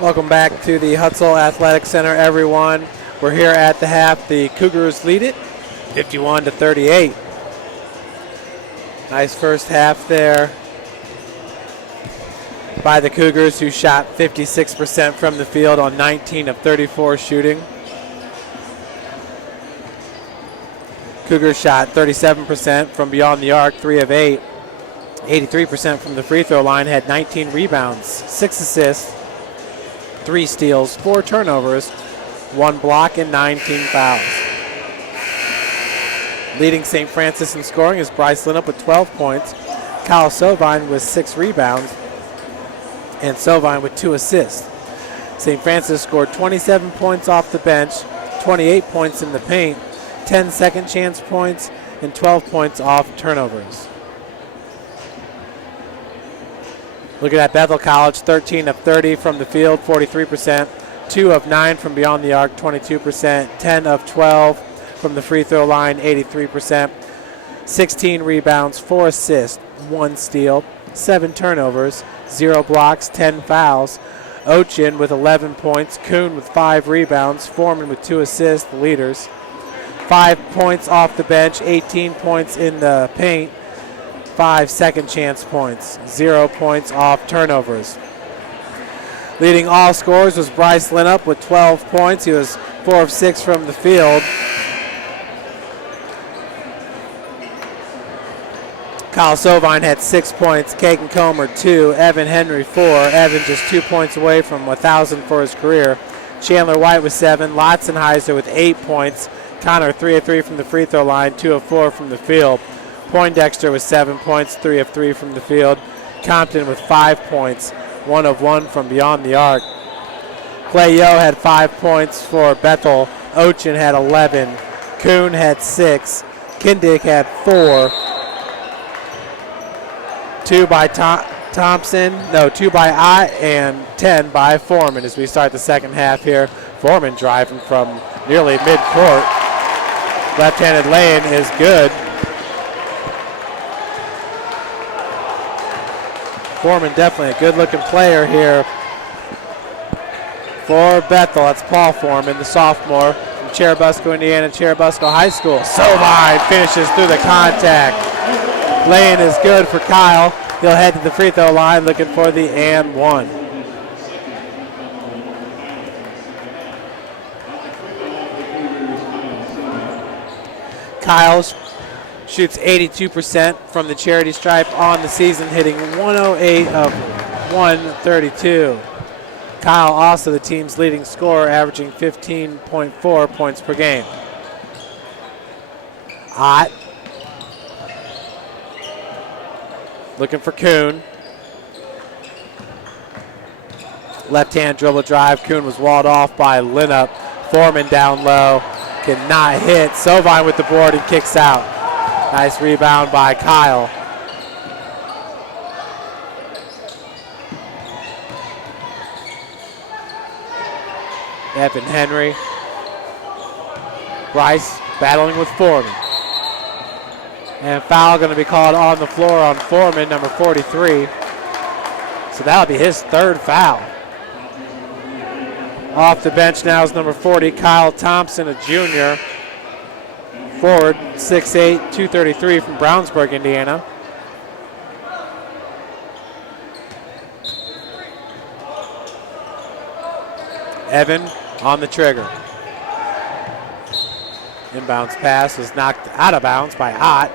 Welcome back to the Hutzel Athletic Center, everyone. We're here at the half. The Cougars lead it 51-38. Nice first half there by the Cougars, who shot 56% from the field on 19 of 34 shooting. Cougars shot 37% from beyond the arc, 3 of 8. 83% from the free throw line, had 19 rebounds, 6 assists, 3 steals, 4 turnovers, 1 block, and 19 fouls. Leading St. Francis in scoring is Bryce Linup with 12 points, Kyle Sovine with 6 rebounds, and Sovine with 2 assists. St. Francis scored 27 points off the bench, 28 points in the paint, 10 second chance points, and 12 points off turnovers. Looking at Bethel College, 13 of 30 from the field, 43%, 2 of 9 from beyond the arc, 22%, 10 of 12 from the free throw line, 83%, 16 rebounds, 4 assists, 1 steal, 7 turnovers, 0 blocks, 10 fouls. Ochin with 11 points, Kuhn with 5 rebounds, Foreman with 2 assists, the leaders. 5 points off the bench, 18 points in the paint, 5 second chance points, 0 points off turnovers. Leading all scorers was Bryce Linup with 12 points. He was 4 of 6 from the field. Kyle Sovine had 6 points, Kagan Comer 2, Evan Henry 4. Evan just 2 points away from 1,000 for his career. Chandler White with 7, Lotzenheiser with 8 points, Connor, 3 of 3 from the free throw line, 2 of 4 from the field. Poindexter with 7 points, 3 of 3 from the field. Compton with 5 points, 1 of 1 from beyond the arc. Clay Yo had 5 points for Bethel. Ochin had 11. Kuhn had 6. Kindig had 4. 2 by Thompson, 2 by Ott, and 10 by Foreman as we start the second half here. Foreman driving from nearly mid-court. Left-handed lane is good. Foreman definitely a good-looking player here for Bethel. That's Paul Foreman, the sophomore from Cherubusco, Indiana, Cherubusco High School. Sovine finishes through the contact. Lane is good for Kyle. He'll head to the free throw line looking for the and one. Kyle shoots 82% from the charity stripe on the season, hitting 108 of 132. Kyle also the team's leading scorer, averaging 15.4 points per game. Ott looking for Kuhn. Left-hand dribble drive. Kuhn was walled off by Linup. Foreman down low. Cannot hit. Sovine with the board and kicks out. Nice rebound by Kyle. Evan Henry. Bryce battling with Foreman. And foul going to be called on the floor on Foreman, number 43. So that'll be his third foul. Off the bench now is number 40, Kyle Thompson, a junior. Forward, 6'8", 233 from Brownsburg, Indiana. Evan on the trigger. Inbounds pass was knocked out of bounds by Ott.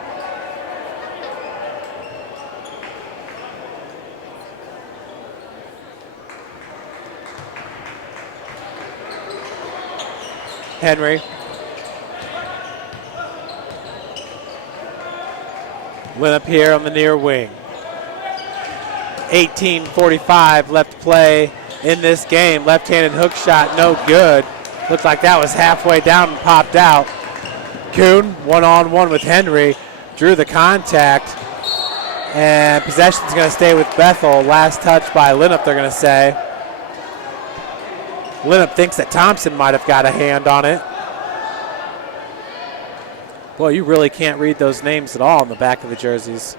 Henry. Went up here on the near wing. 18:45 left to play in this game. Left-handed hook shot, no good. Looked like that was halfway down and popped out. Kuhn, one-on-one with Henry, drew the contact. And possession's going to stay with Bethel. Last touch by Linup, they're going to say. Linup thinks that Thompson might have got a hand on it. Boy, you really can't read those names at all on the back of the jerseys.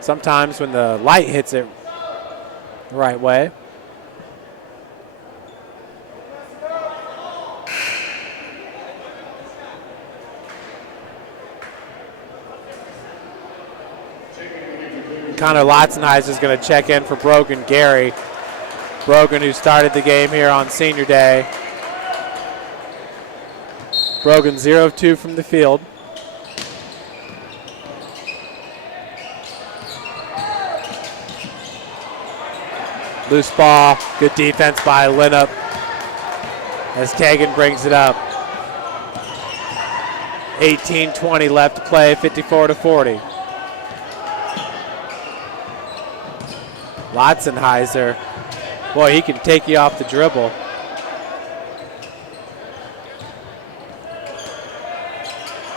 Sometimes when the light hits it the right way. Connor Lotzenheiser is going to check in for Brogan Gary. Brogan, who started the game here on senior day. Brogan 0 of 2 from the field. Loose ball, good defense by Linup as Kagan brings it up. 18:20 left to play, 54-40. Lotzenheiser, boy, he can take you off the dribble.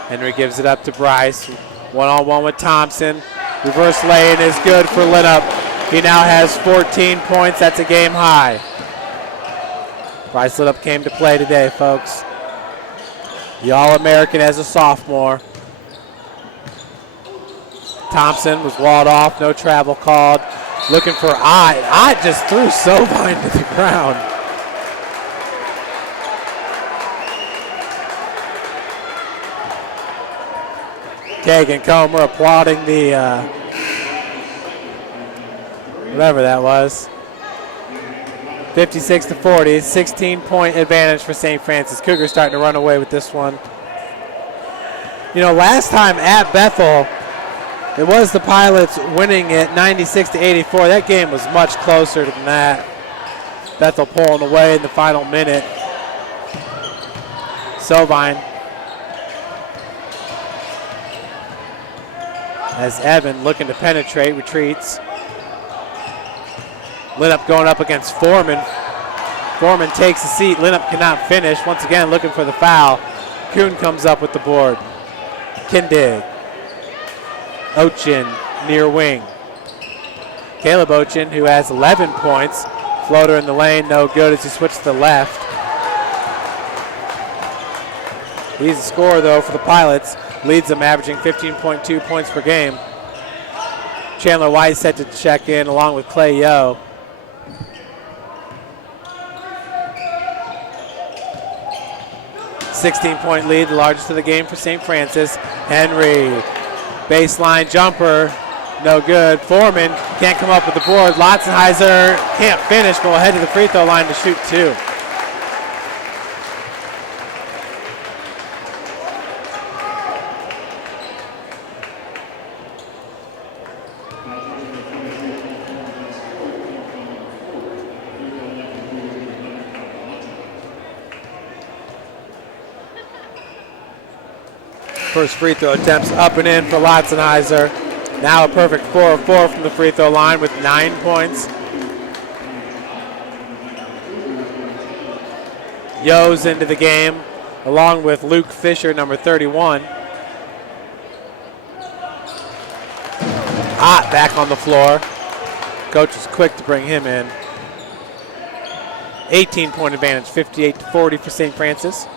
Henry gives it up to Bryce. One-on-one with Thompson. Reverse lane is good for Linup. He now has 14 points. That's a game high. Bryce Linup came to play today, folks. The All-American as a sophomore. Thompson was walled off. No travel called. Looking for Ott. Ott just threw Sovine to the ground. Kagan Comer applauding the, whatever that was. 56-40, 16-point advantage for St. Francis. Cougars starting to run away with this one. You know, last time at Bethel, it was the Pilots winning it 96-84. That game was much closer than that. Bethel pulling away in the final minute. Sovine. As Evan looking to penetrate, retreats. Linup going up against Foreman. Foreman takes a seat. Linup cannot finish. Once again, looking for the foul. Kuhn comes up with the board. Kindig. Ochin near wing. Caleb Ochin, who has 11 points. Floater in the lane, no good as he switched to the left. He's the scorer, though, for the Pilots. Leads them, averaging 15.2 points per game. Chandler White set to check in along with Clay Yo. .16 lead, the largest of the game for St. Francis. Henry, baseline jumper, no good. Foreman can't come up with the board. Lotzenheiser can't finish, but will head to the free throw line to shoot two. First free throw attempts up and in for Lotzenheiser. Now a perfect 4 of 4 from the free throw line with 9 points. Yo's into the game along with Luke Fisher, number 31. Ott back on the floor. Coach is quick to bring him in. 18-point advantage, 58-40 for St. Francis.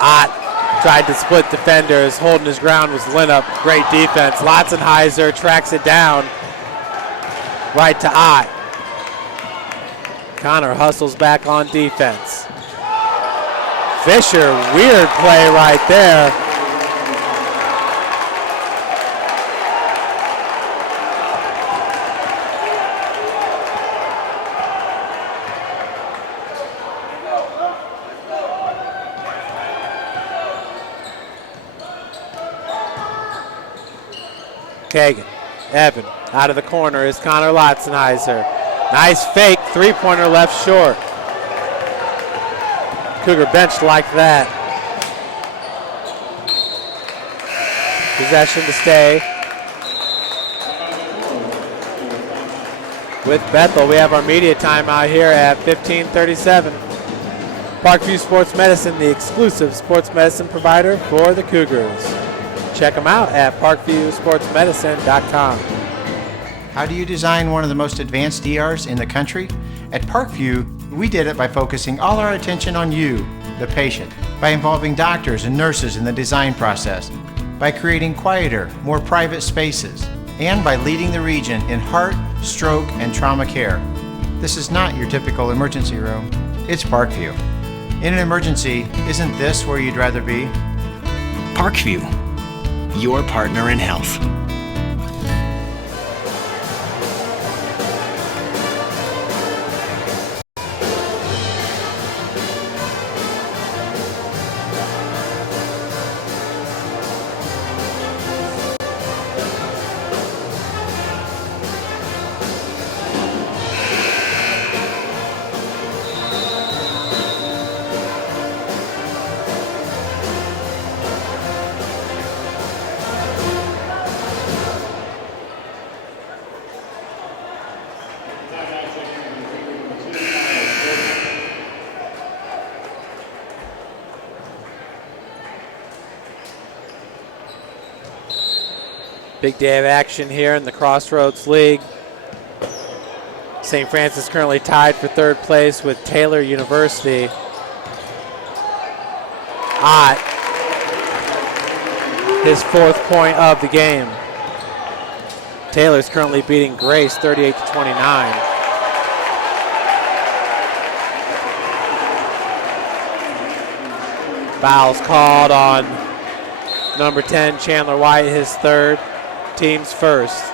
Ott tried to split defenders. Holding his ground was Linup. Great defense. Lotzenheiser tracks it down. Right to Ott. Connor hustles back on defense. Fisher, weird play right there. Kagan, Evan, out of the corner is Connor Lotzenheiser. Nice fake, three-pointer left short. Cougar bench like that. Possession to stay. With Bethel, we have our media timeout here at 15:37. Parkview Sports Medicine, the exclusive sports medicine provider for the Cougars. Check them out at parkviewsportsmedicine.com. How do you design one of the most advanced ERs in the country? At Parkview, we did it by focusing all our attention on you, the patient, by involving doctors and nurses in the design process, by creating quieter, more private spaces, and by leading the region in heart, stroke, and trauma care. This is not your typical emergency room. It's Parkview. In an emergency, isn't this where you'd rather be? Parkview, your partner in health. Big day of action here in the Crossroads League. St. Francis currently tied for third place with Taylor University. Ott, his fourth point of the game. Taylor's currently beating Grace 38-29. Fouls called on number 10, Chandler White, his third. Team's first.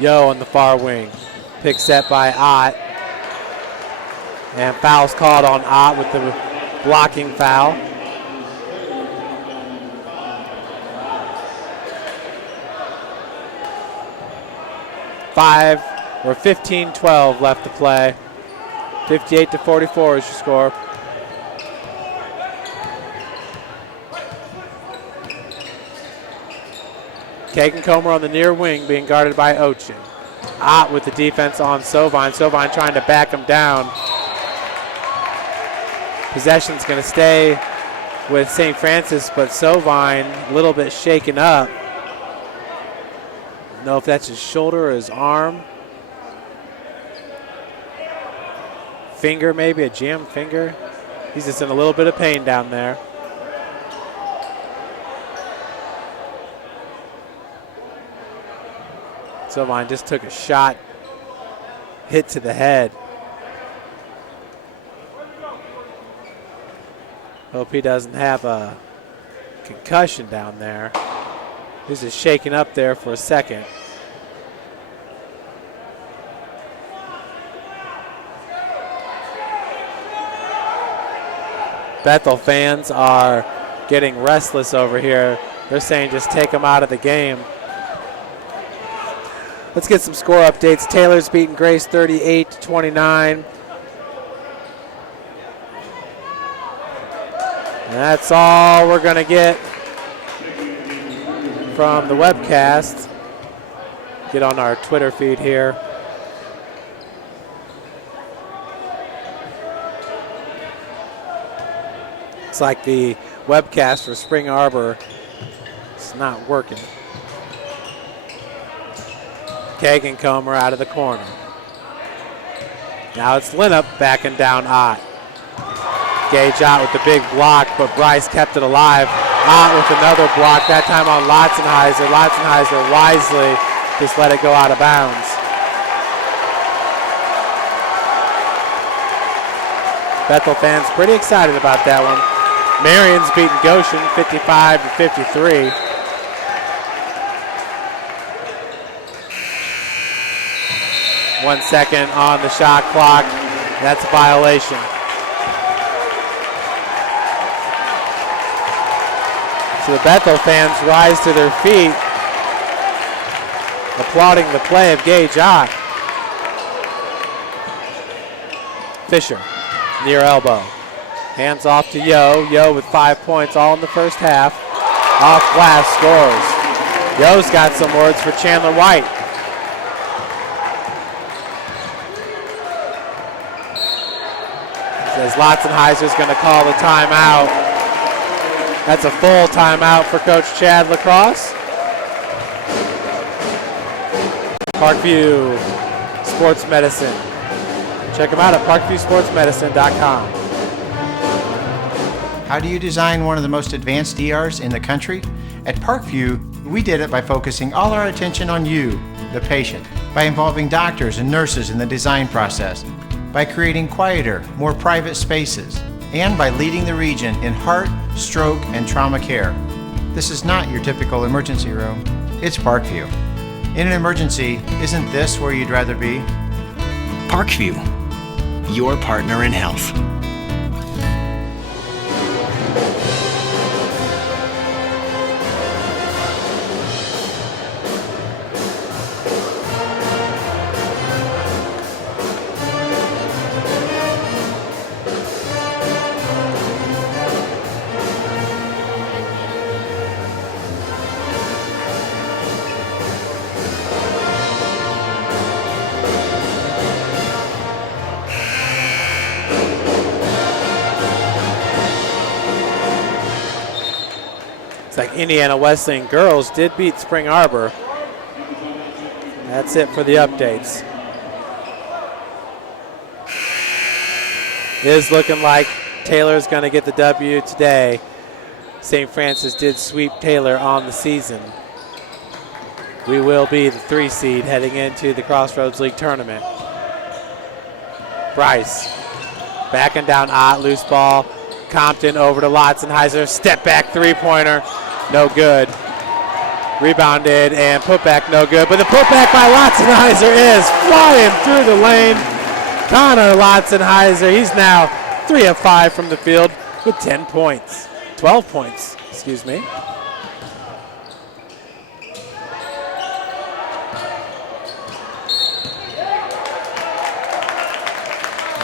Yo on the far wing. Pick set by Ott. And fouls called on Ott with the blocking foul. 15-12 left to play. 58-44 is your score. Kagan Comer on the near wing being guarded by Ochin. Ott with the defense on Sovine. Sovine trying to back him down. Possession's going to stay with St. Francis, but Sovine a little bit shaken up. Don't know if that's his shoulder or his arm. Finger, maybe a jammed finger. He's just in a little bit of pain down there. Sovine just took a shot, hit to the head. Hope he doesn't have a concussion down there. He's just shaking up there for a second. Bethel fans are getting restless over here. They're saying just take him out of the game. Let's get some score updates. Taylor's beating Grace 38-29. And that's all we're going to get from the webcast. Get on our Twitter feed here. It's like the webcast for Spring Arbor is not working. Kagan Comer out of the corner. Now it's Linnup backing down Ott. Gage Ott with the big block, but Bryce kept it alive. Ott with another block, that time on Lotzenheiser. Lotzenheiser wisely just let it go out of bounds. Bethel fans pretty excited about that one. Marion's beating Goshen 55-53. One second on the shot clock. That's a violation. So the Bethel fans rise to their feet, applauding the play of Gage Ott. Fisher, near elbow. Hands off to Yo. Yo with 5 points, all in the first half. Off glass, scores. Yo's got some words for Chandler White. Says Lotzenheiser's going to call the timeout. That's a full timeout for Coach Chad Lacrosse. Parkview Sports Medicine. Check them out at parkviewsportsmedicine.com. How do you design one of the most advanced ERs in the country? At Parkview, we did it by focusing all our attention on you, the patient, by involving doctors and nurses in the design process, by creating quieter, more private spaces, and by leading the region in heart, stroke, and trauma care. This is not your typical emergency room. It's Parkview. In an emergency, isn't this where you'd rather be? Parkview, your partner in health. It's like Indiana Wesleyan girls did beat Spring Arbor. That's it for the updates. It is looking like Taylor's going to get the W today. St. Francis did sweep Taylor on the season. We will be the 3 seed heading into the Crossroads League tournament. Bryce backing down Ott, loose ball. Compton over to Lotzenheiser, step back 3-pointer, no good. Rebounded and put back, no good. But the putback by Lotzenheiser is flying through the lane. Connor Lotzenheiser, he's now 3 of 5 from the field with 10 points. 12 points, excuse me.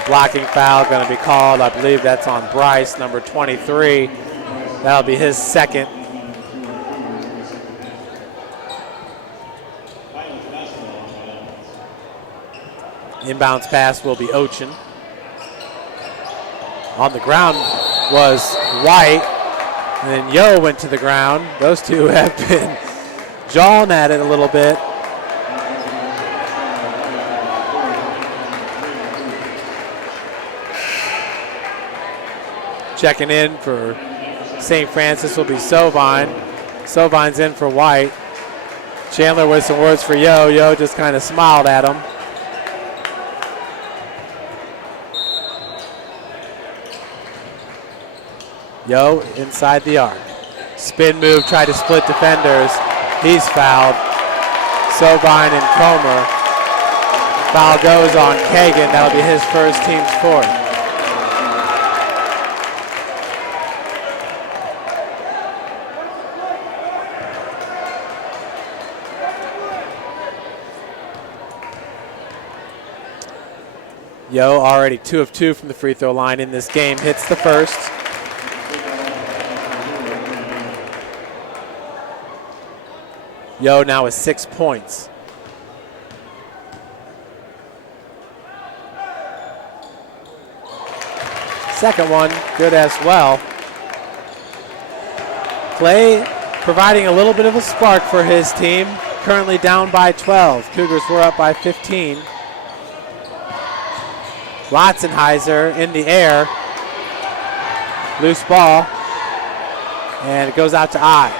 Blocking foul going to be called. I believe that's on Bryce, number 23. That'll be his second. Inbounds pass will be Ochin. On the ground was White, and then Yo went to the ground. Those two have been jawing at it a little bit. Checking in for St. Francis will be Sovine. Sovine's in for White. Chandler with some words for Yo. Yo just kind of smiled at him. Yo inside the arc. Spin move, tried to split defenders. He's fouled. Sovine and Comer. Foul goes on Kagan. That'll be his first, team's fourth. Yo already 2 of 2 from the free throw line in this game. Hits the first. Yo now with 6 points. Second one, good as well. Clay providing a little bit of a spark for his team. Currently down by 12. Cougars were up by 15. Lotzenheiser in the air. Loose ball. And it goes out to Ott.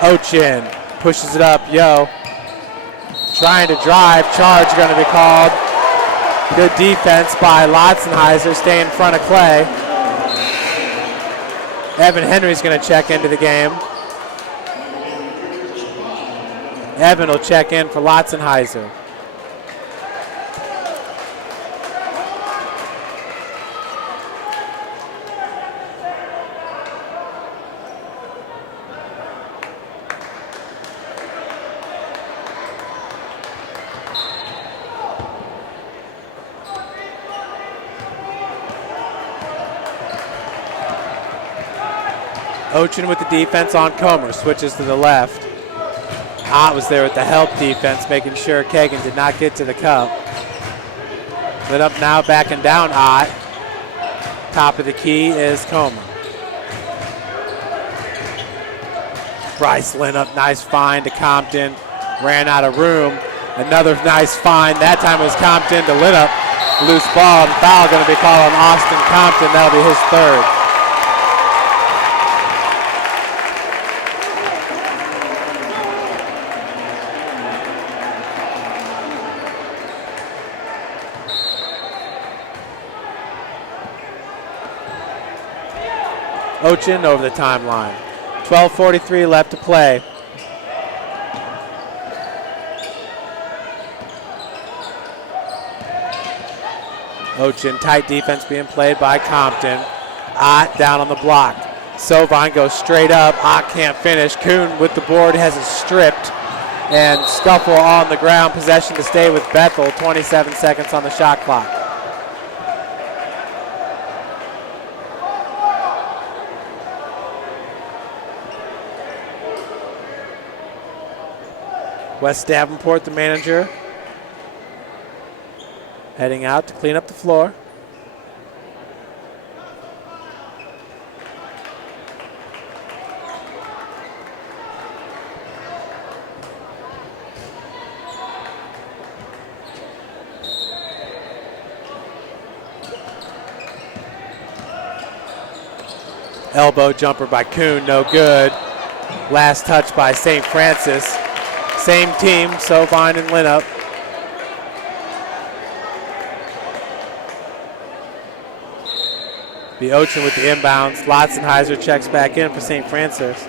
Ochin pushes it up. Yo trying to drive. Charge going to be called. Good defense by Lotzenheiser. Stay in front of Clay. Evan Henry's going to check into the game. Evan will check in for Lotzenheiser. Ochin with the defense on Comer, switches to the left. Ott was there with the help defense, making sure Kagan did not get to the cup. Lit up now, backing down Ott. Top of the key is Comer. Bryce Linup, nice find to Compton. Ran out of room. Another nice find. That time it was Compton to Linup. Loose ball, and foul going to be called on Austin Compton. That'll be his third. Ochin over the timeline. 12:43 left to play. Ochin, tight defense being played by Compton. Ott down on the block. Sovine goes straight up. Ott can't finish. Kuhn with the board, has it stripped. And scuffle on the ground. Possession to stay with Bethel. 27 seconds on the shot clock. Wes Davenport, the manager, heading out to clean up the floor. Elbow jumper by Kuhn, no good. Last touch by St. Francis. Same team, Sovine and Linup. The Ochin with the inbounds. Lotzenheiser checks back in for St. Francis.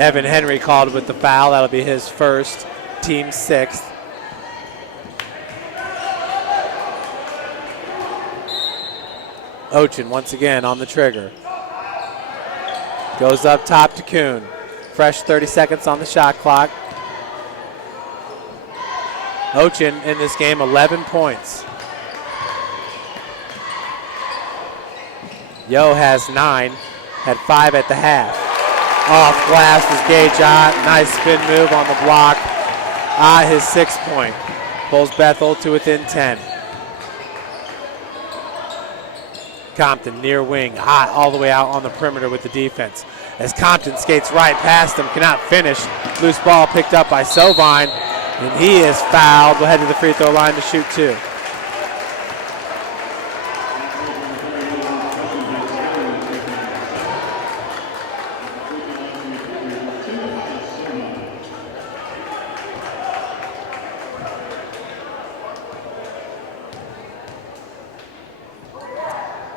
Evan Henry called with the foul. That'll be his first, team sixth. Ochin once again on the trigger. Goes up top to Kuhn. Fresh 30 seconds on the shot clock. Ochin in this game, 11 points. Yo has 9, had 5 at the half. Off glass was Gage Ott. Nice spin move on the block. His 6th point. Pulls Bethel to within 10. Compton near wing. Ott all the way out on the perimeter with the defense. As Compton skates right past him, cannot finish. Loose ball picked up by Sovine, and he is fouled. We'll head to the free throw line to shoot 2.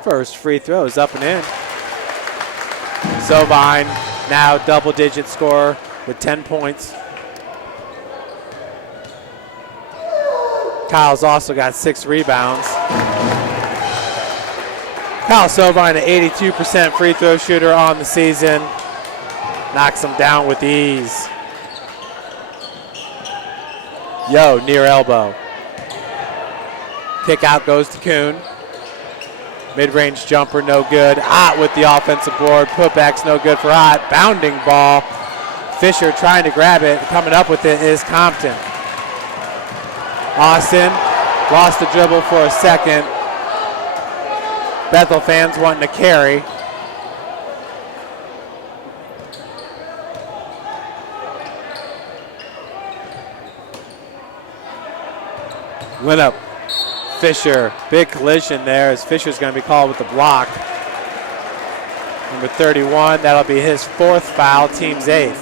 First free throw is up and in. Sovine now double-digit scorer with 10 points. Kyle's also got 6 rebounds. Kyle Sovine, an 82% free throw shooter on the season. Knocks him down with ease. Yo, near elbow. Kick out goes to Kuhn. Mid-range jumper, no good. Ott with the offensive board. Putback's no good for Ott. Bounding ball. Fisher trying to grab it. Coming up with it is Compton. Austin lost the dribble for a second. Bethel fans wanting to carry. Went Fisher, big collision there as Fisher's going to be called with the block. Number 31, that'll be his 4th foul, team's 8th.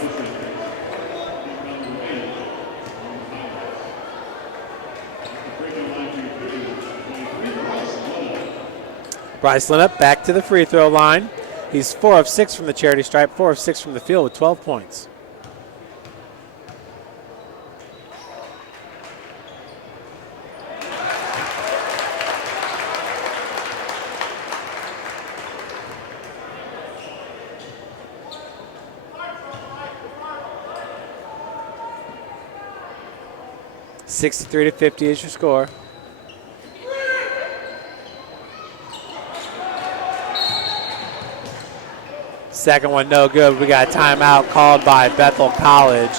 Bryce Linnup back to the free throw line. He's 4 of 6 from the charity stripe, 4 of 6 from the field with 12 points. $63-50 is your score. Second one no good. We got a timeout called by Bethel College.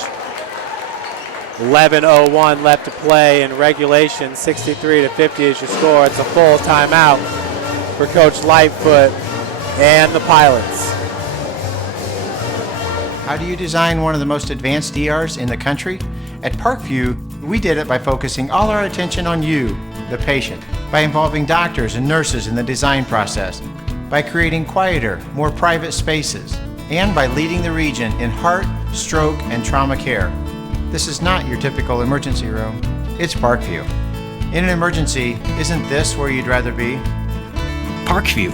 11:01 left to play in regulation. 63-50 is your score. It's a full timeout for Coach Lightfoot and the Pilots. How do you design one of the most advanced DRs in the country? At Parkview, we did it by focusing all our attention on you, the patient, by involving doctors and nurses in the design process, by creating quieter, more private spaces, and by leading the region in heart, stroke, and trauma care. This is not your typical emergency room. It's Parkview. In an emergency, isn't this where you'd rather be? Parkview,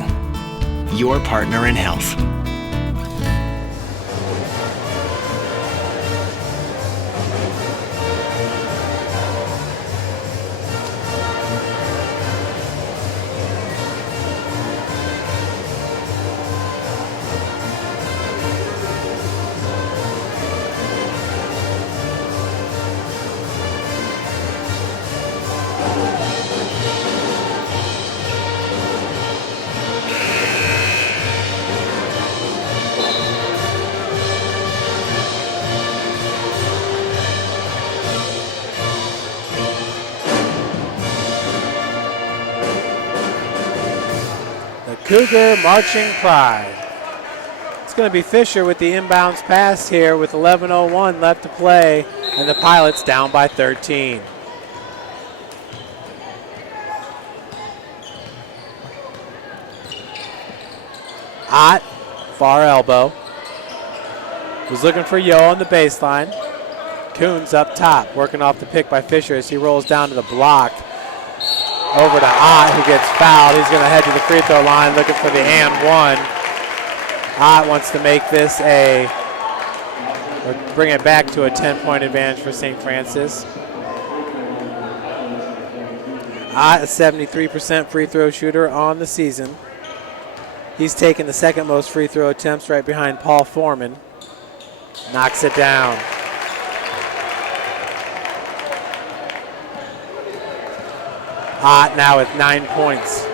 your partner in health. Cougar marching pride. It's going to be Fisher with the inbounds pass here with 11:01 left to play, and the Pilots down by 13. Ott, far elbow. Was looking for Yo on the baseline. Coons up top, working off the pick by Fisher as he rolls down to the block. Over to Ott, who gets fouled. He's going to head to the free throw line looking for the and one. Ott wants to make this or bring it back to a 10-point advantage for St. Francis. Ott, a 73% free throw shooter on the season. He's taken the second most free throw attempts, right behind Paul Foreman. Knocks it down. Hot now with 9 points.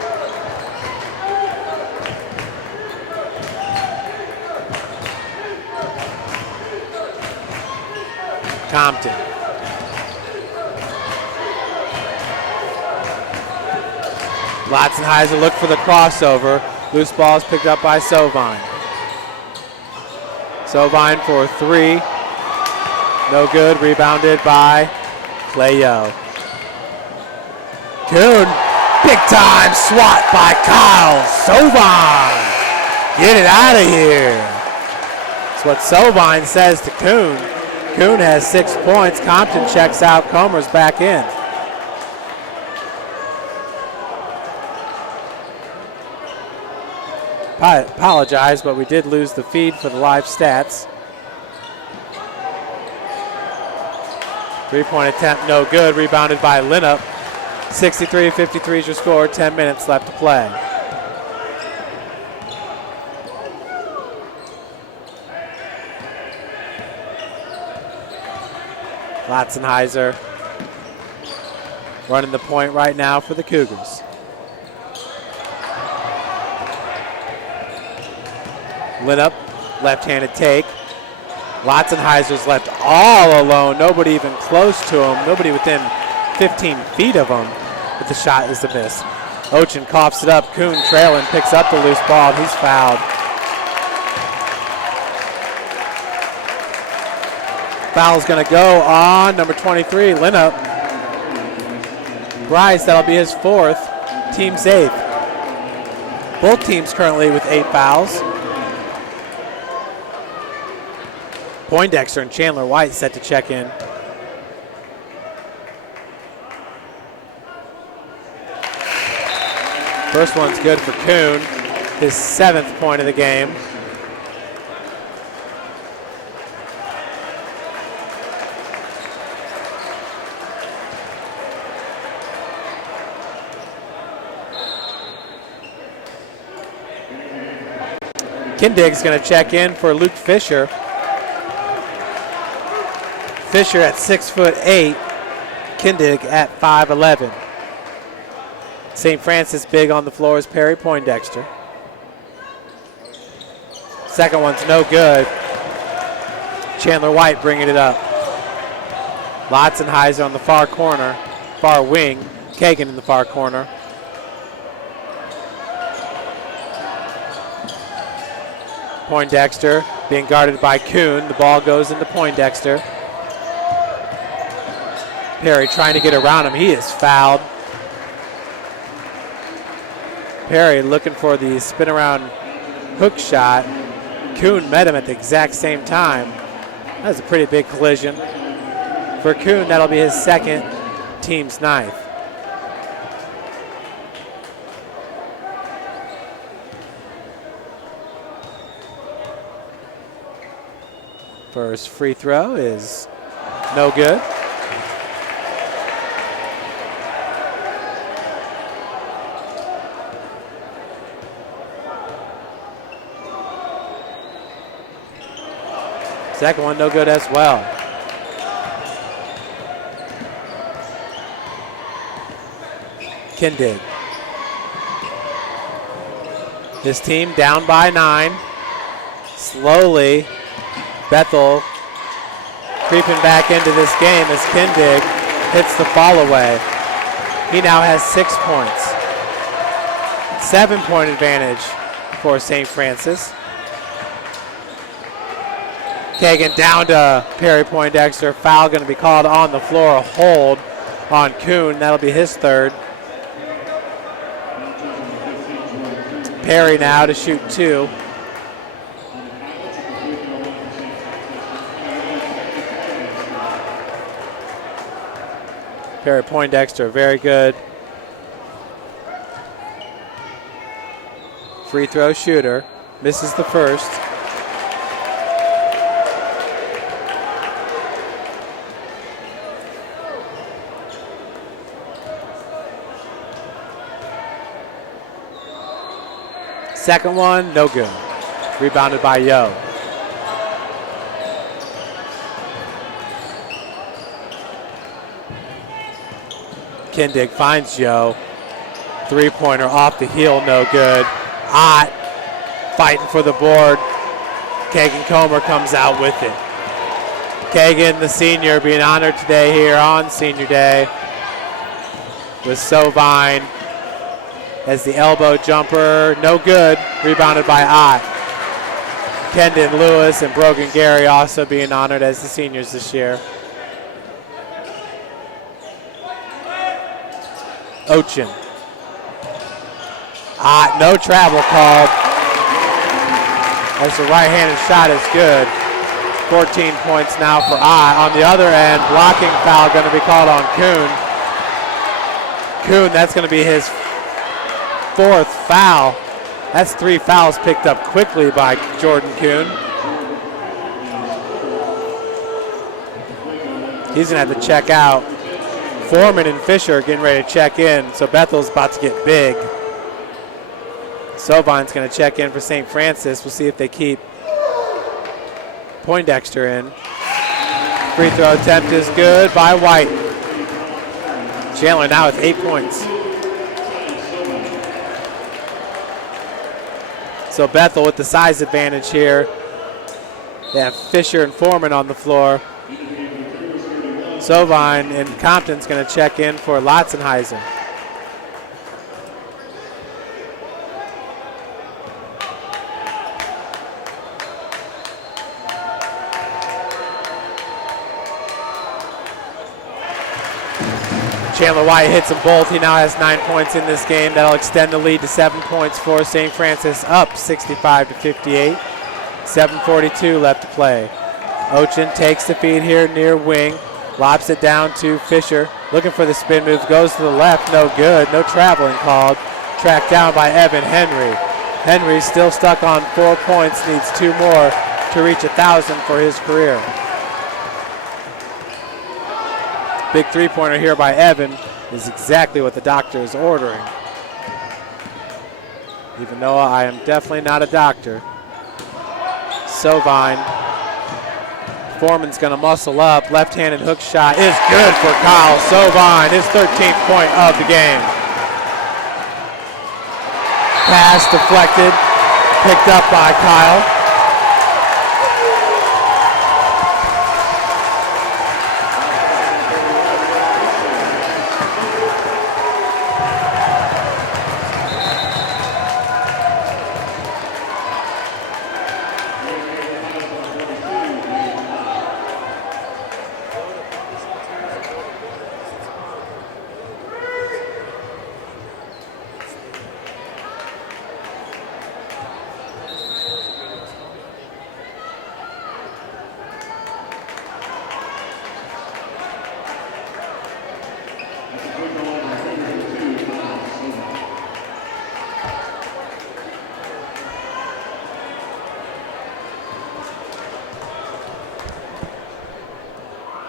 Compton. Latzenheiser look for the crossover. Loose ball is picked up by Sovine. Sovine for 3. No good. Rebounded by Clayo. Kuhn. Big time swat by Kyle Sovine. Get it out of here. That's what Sovine says to Kuhn. Kuhn has 6 points. Compton checks out. Comer's back in. I apologize, but we did lose the feed for the live stats. 3-point attempt, no good. Rebounded by Linnup. 63-53 is your score. 10 minutes left to play. Latzenheiser running the point right now for the Cougars. Linnup, left-handed take. Latzenheiser's left all alone. Nobody even close to him. Nobody within 15 feet of him. But the shot is a miss. Ochin coughs it up. Kuhn trailing, picks up the loose ball. He's fouled. Foul's going to go on number 23, Linnup. Bryce, that'll be his 4th. Team's 8th. Both teams currently with 8 fouls. Poindexter and Chandler White set to check in. First one's good for Kuhn, his 7th point of the game. Kindig's going to check in for Luke Fisher. Fisher at 6'8", Kindig at 5'11". St. Francis big on the floor is Perry Poindexter. Second one's no good. Chandler White bringing it up. Latzenheiser on the far corner, far wing. Kagan in the far corner. Poindexter being guarded by Kuhn. The ball goes into Poindexter. Perry trying to get around him. He is fouled. Perry looking for the spin around hook shot. Kuhn met him at the exact same time. That was a pretty big collision. For Kuhn, that'll be his 2nd, team's 9th. First free throw is no good. Second one no good as well. Kindig. This team down by 9. Slowly, Bethel creeping back into this game as Kindig hits the ball away. He now has 6 points. 7-point advantage for St. Francis. Kagan down to Perry Poindexter. Foul going to be called on the floor. A hold on Kuhn. That'll be his 3rd. Perry now to shoot 2. Perry Poindexter, very good free throw shooter. Misses the first. Second one, no good. Rebounded by Yo. Kindig finds Yo. Three-pointer off the heel, no good. Ott fighting for the board. Kagan Comer comes out with it. Kagan, the senior, being honored today here on Senior Day with Sovine as the elbow jumper, no good. Rebounded by Ott. Kendon Lewis and Brogan Gary also being honored as the seniors this year. Ochin. Ott, no travel called. As the right-handed shot is good. 14 points now for Ott. On the other end, blocking foul going to be called on Kuhn. Kuhn, that's going to be his fourth foul. That's 3 fouls picked up quickly by Jordan Kuhn. He's going to have to check out. Foreman and Fisher are getting ready to check in, so Bethel's about to get big. Sovine's going to check in for St. Francis. We'll see if they keep Poindexter in. Free throw attempt is good by White. Chandler now with 8 points. So Bethel with the size advantage here. They have Fisher and Foreman on the floor. Sovine and Compton's going to check in for Lotzenheiser. Chandler White hits them both. He now has 9 points in this game. That'll extend the lead to 7 points for St. Francis, up 65-58. 7:42 left to play. Ochin takes the feed here near wing. Lops it down to Fisher. Looking for the spin move. Goes to the left. No good. No traveling called. Tracked down by Evan Henry. Henry's still stuck on 4 points. Needs 2 more to reach 1,000 for his career. Big three-pointer here by Evan is exactly what the doctor is ordering. Even though I am definitely not a doctor. Sovine. Foreman's going to muscle up. Left-handed hook shot is good for Kyle Sovine. His 13th point of the game. Pass deflected. Picked up by Kyle.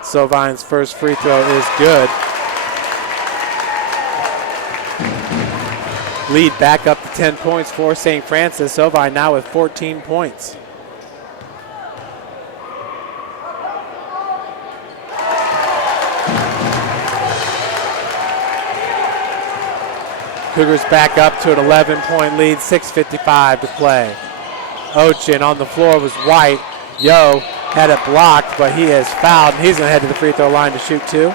Sovine's first free throw is good. Lead back up to 10 points for St. Francis. Sovine now with 14 points. Cougars back up to an 11-point lead, 6:55 to play. Ochin on the floor was White. Yo had it blocked, but he is fouled, and he's going to head to the free throw line to shoot 2.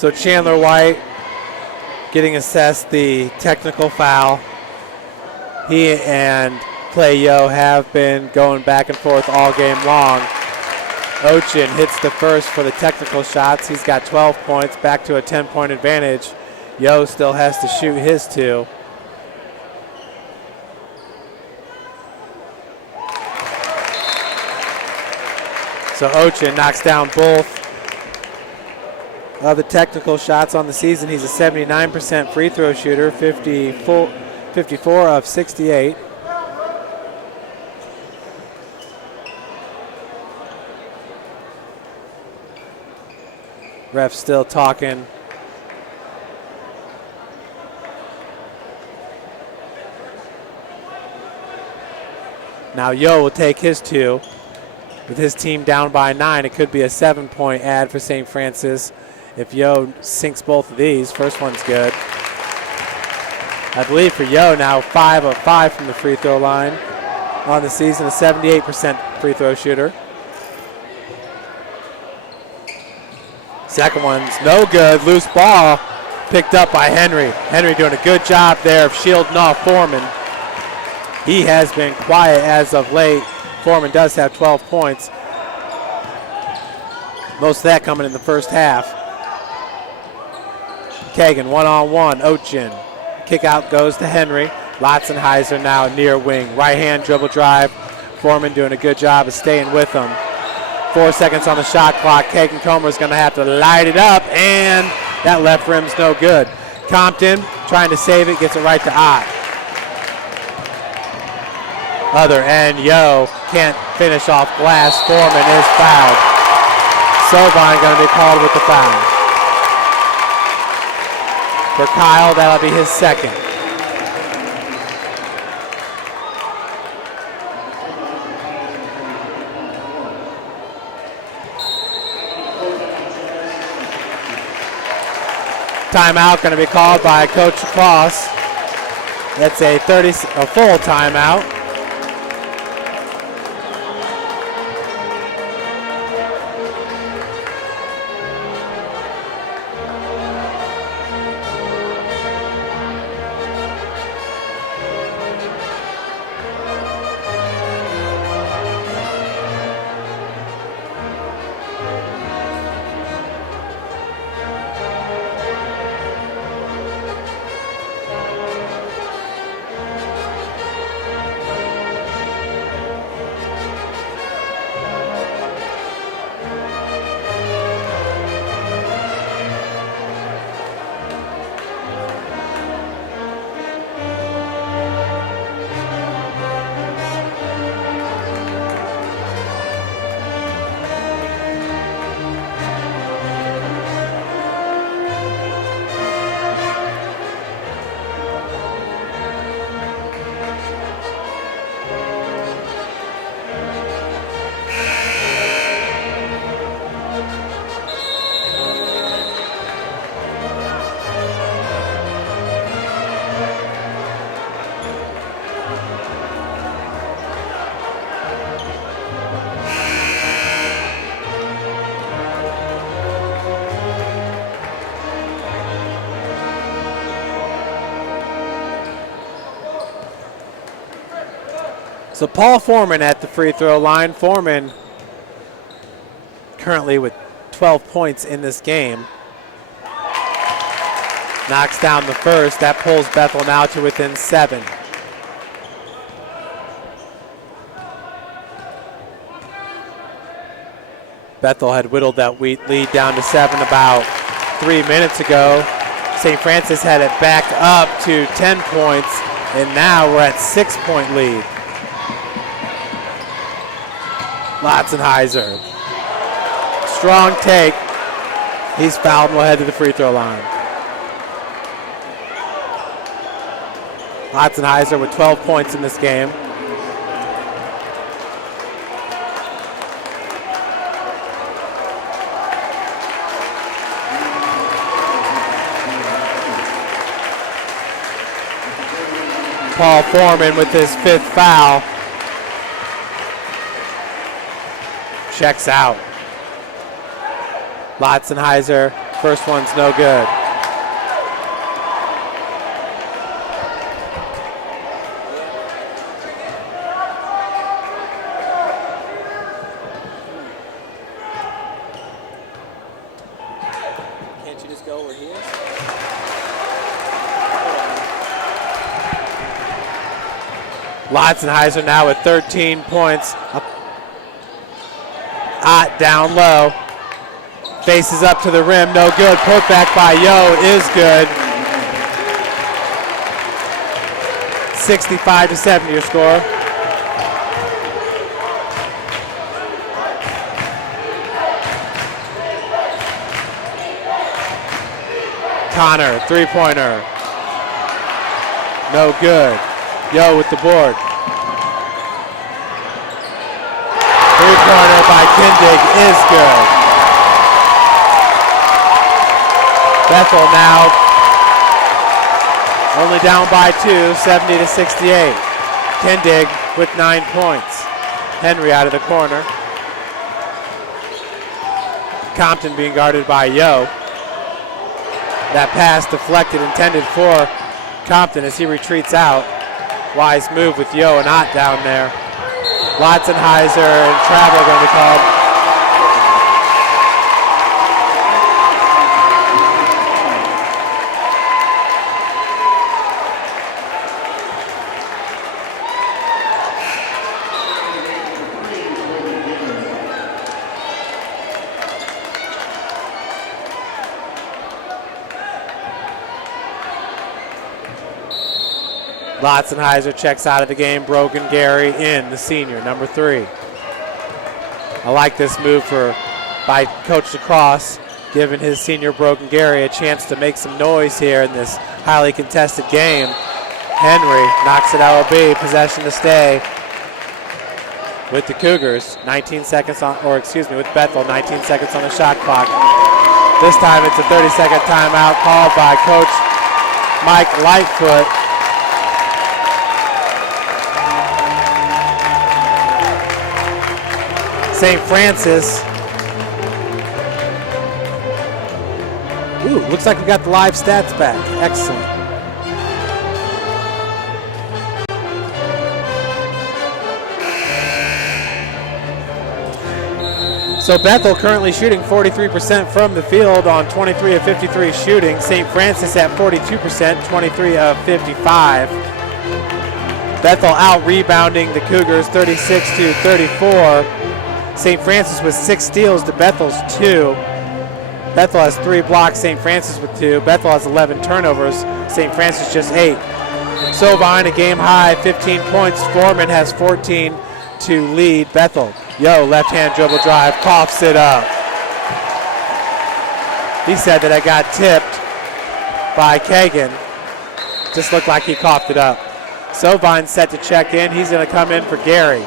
So Chandler White getting assessed the technical foul. He and Clay Yo have been going back and forth all game long. Ochin hits the first for the technical shots. He's got 12 points, back to a 10-point advantage. Yo still has to shoot his 2. So Ochin knocks down both of the technical shots on the season. He's a 79% free throw shooter, 54 of 68. Ref still talking. Now Yo will take his 2. With his team down by 9, it could be a 7-point ad for St. Francis. If Yo sinks both of these, first one's good. I believe for Yo now 5 of 5 from the free throw line on the season, a 78% free throw shooter. Second one's no good. Loose ball picked up by Henry. Henry doing a good job there of shielding off Foreman. He has been quiet as of late. Foreman does have 12 points. Most of that coming in the first half. Kagan one-on-one. Ochin. Kick out goes to Henry. Lotzenheiser now near wing. Right hand dribble drive. Foreman doing a good job of staying with him. 4 seconds on the shot clock. Kagan Comer's going to have to light it up, and that left rim's no good. Compton trying to save it, gets it right to Ott. Other end, Yo can't finish off glass. Foreman is fouled. Sovine going to be called with the foul. For Kyle, that'll be his second. Timeout going to be called by Coach Cross. That's a full timeout. So Paul Foreman at the free throw line. Foreman currently with 12 points in this game. Knocks down the first. That pulls Bethel now to within 7. Bethel had whittled that lead down to 7 about 3 minutes ago. St. Francis had it back up to 10 points, and now we're at 6-point lead. Lotzenheiser. Strong take. He's fouled and will head to the free throw line. Lotzenheiser with 12 points in this game. Paul Foreman with his 5th foul. Checks out. Lotzenheiser First one's no good. Can't you just go where he is? Lotzenheiser now with 13 points. Ott down low. Faces up to the rim, no good. Put back by Yo is good. 65-70 your score. Connor, three-pointer. No good. Yo with the board. Three-pointer by Kindig is good. Bethel now only down by 2, 70-68. Kindig with 9 points. Henry out of the corner. Compton being guarded by Yo. That pass deflected, intended for Compton as he retreats out. Wise move with Yo and Ott down there. Lotzenheiser and travel going to be called. Lotzenheiser checks out of the game. Brogan Gary in, the senior, number 3. I like this move by Coach DeCross, giving his senior Brogan Gary a chance to make some noise here in this highly contested game. Henry knocks it LOB, possession to stay with the Cougars. 19 seconds on, or excuse me, with Bethel, 19 seconds on the shot clock. This time it's a 30-second timeout called by Coach Mike Lightfoot. St. Francis. Ooh, looks like we got the live stats back. Excellent. So Bethel currently shooting 43% from the field on 23 of 53 shooting. St. Francis at 42%, 23 of 55. Bethel out rebounding the Cougars 36-34. St. Francis with 6 steals to Bethel's 2. Bethel has 3 blocks, St. Francis with 2. Bethel has 11 turnovers, St. Francis just 8. So behind a game high, 15 points. Foreman has 14 to lead Bethel. Yo, left-hand dribble drive, coughs it up. He said that I got tipped by Kagan. Just looked like he coughed it up. Sovine set to check in. He's going to come in for Gary.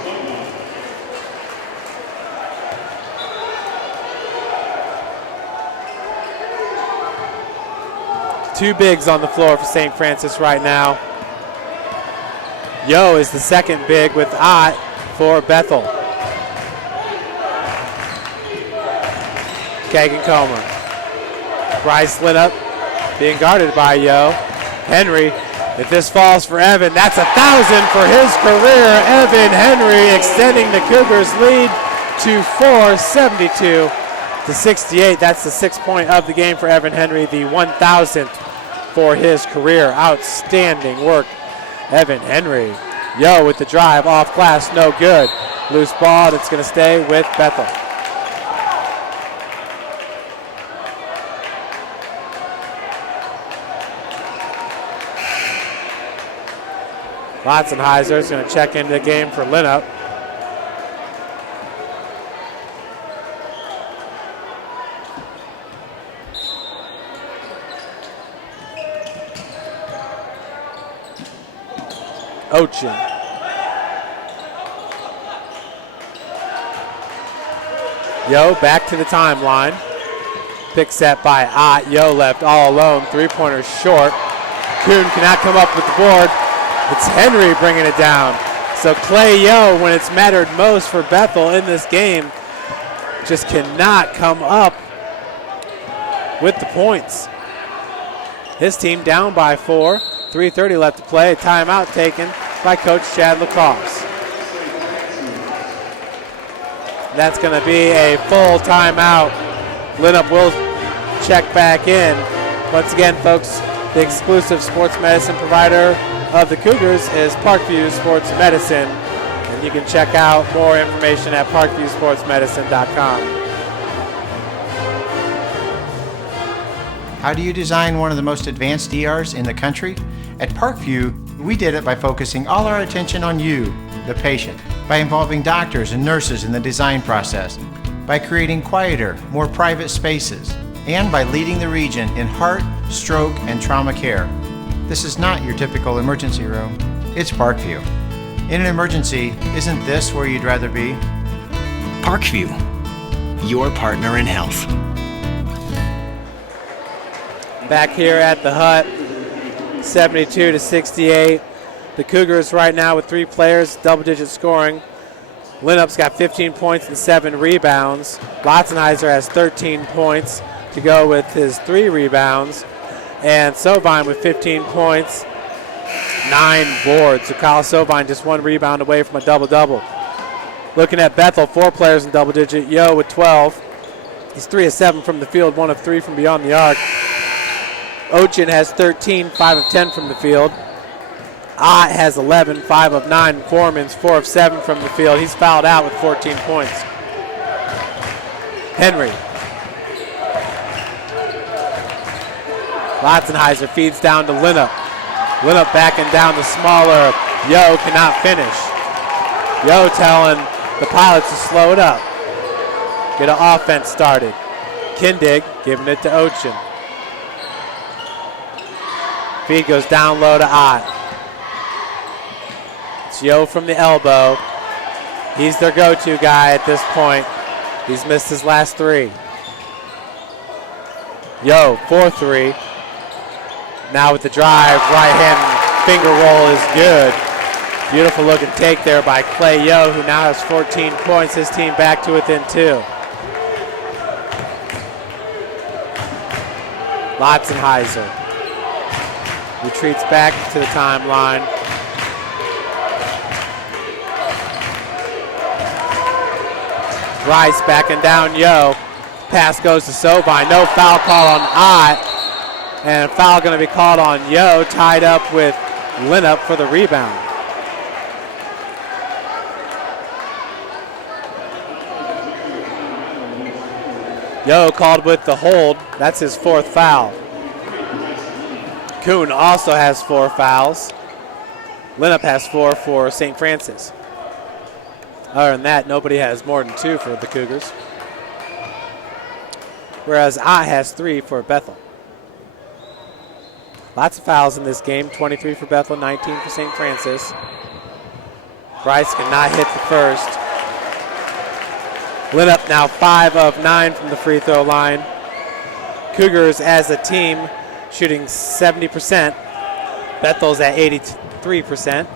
Two bigs on the floor for St. Francis right now. Yo is the second big with Ott for Bethel. Kagan Comer. Bryce lit up, being guarded by Yo. Henry, if this falls for Evan, that's 1,000 for his career. Evan Henry extending the Cougars lead to 4, 72-68. That's the 6th point of the game for Evan Henry, the 1,000th for his career. Outstanding work, Evan Henry. Yo with the drive, off glass, no good. Loose ball, that's going to stay with Bethel. Lotzenheiser is going to check into the game for Linup. Ochin. Yo back to the timeline. Pick set by Ott. Yo left all alone. 3-pointer short. Kuhn cannot come up with the board. It's Henry bringing it down. So Clay Yo, when it's mattered most for Bethel in this game, just cannot come up with the points. His team down by 4. 3:30 left to play. A timeout taken by Coach Chad Lacoste. That's going to be a full timeout. Linup will check back in. Once again, folks, the exclusive sports medicine provider of the Cougars is Parkview Sports Medicine. And you can check out more information at parkviewsportsmedicine.com. How do you design one of the most advanced ERs in the country? At Parkview, we did it by focusing all our attention on you, the patient, by involving doctors and nurses in the design process, by creating quieter, more private spaces, and by leading the region in heart, stroke, and trauma care. This is not your typical emergency room. It's Parkview. In an emergency, isn't this where you'd rather be? Parkview, your partner in health. Back here at the hut, 72-68. The Cougars right now with 3 players, double-digit scoring. Linup's got 15 points and 7 rebounds. Lotzenheiser has 13 points to go with his 3 rebounds. And Sovine with 15 points, 9 boards. So Kyle Sovine just 1 rebound away from a double-double. Looking at Bethel, 4 players in double-digit. Yo with 12. He's 3 of 7 from the field, 1 of 3 from beyond the arc. Ochin has 13, 5 of 10 from the field. Ott has 11, 5 of 9. Foreman's 4 of 7 from the field. He's fouled out with 14 points. Henry. Lotzenheiser feeds down to Linup. Linup backing down the smaller Yo, cannot finish. Yo telling the Pilots to slow it up. Get an offense started. Kindig giving it to Ochin. Feed goes down low to Ott. It's Yo from the elbow. He's their go-to guy at this point. He's missed his last 3. Yo, 4-3. Now with the drive, right hand finger roll is good. Beautiful looking take there by Clay Yo, who now has 14 points. His team back to within 2. Lotzenheiser retreats back to the timeline. Rice backing down Yo. Pass goes to Sovine. No foul call on Ott. And a foul going to be called on Yo, tied up with Linup for the rebound. Yo called with the hold. That's his 4th foul. Kuhn also has 4 fouls. Linup has 4 for St. Francis. Other than that, nobody has more than 2 for the Cougars. Whereas Ott has 3 for Bethel. Lots of fouls in this game. 23 for Bethel, 19 for St. Francis. Bryce cannot hit the first. Linup now 5 of 9 from the free throw line. Cougars as a team shooting 70%. Bethel's at 83%.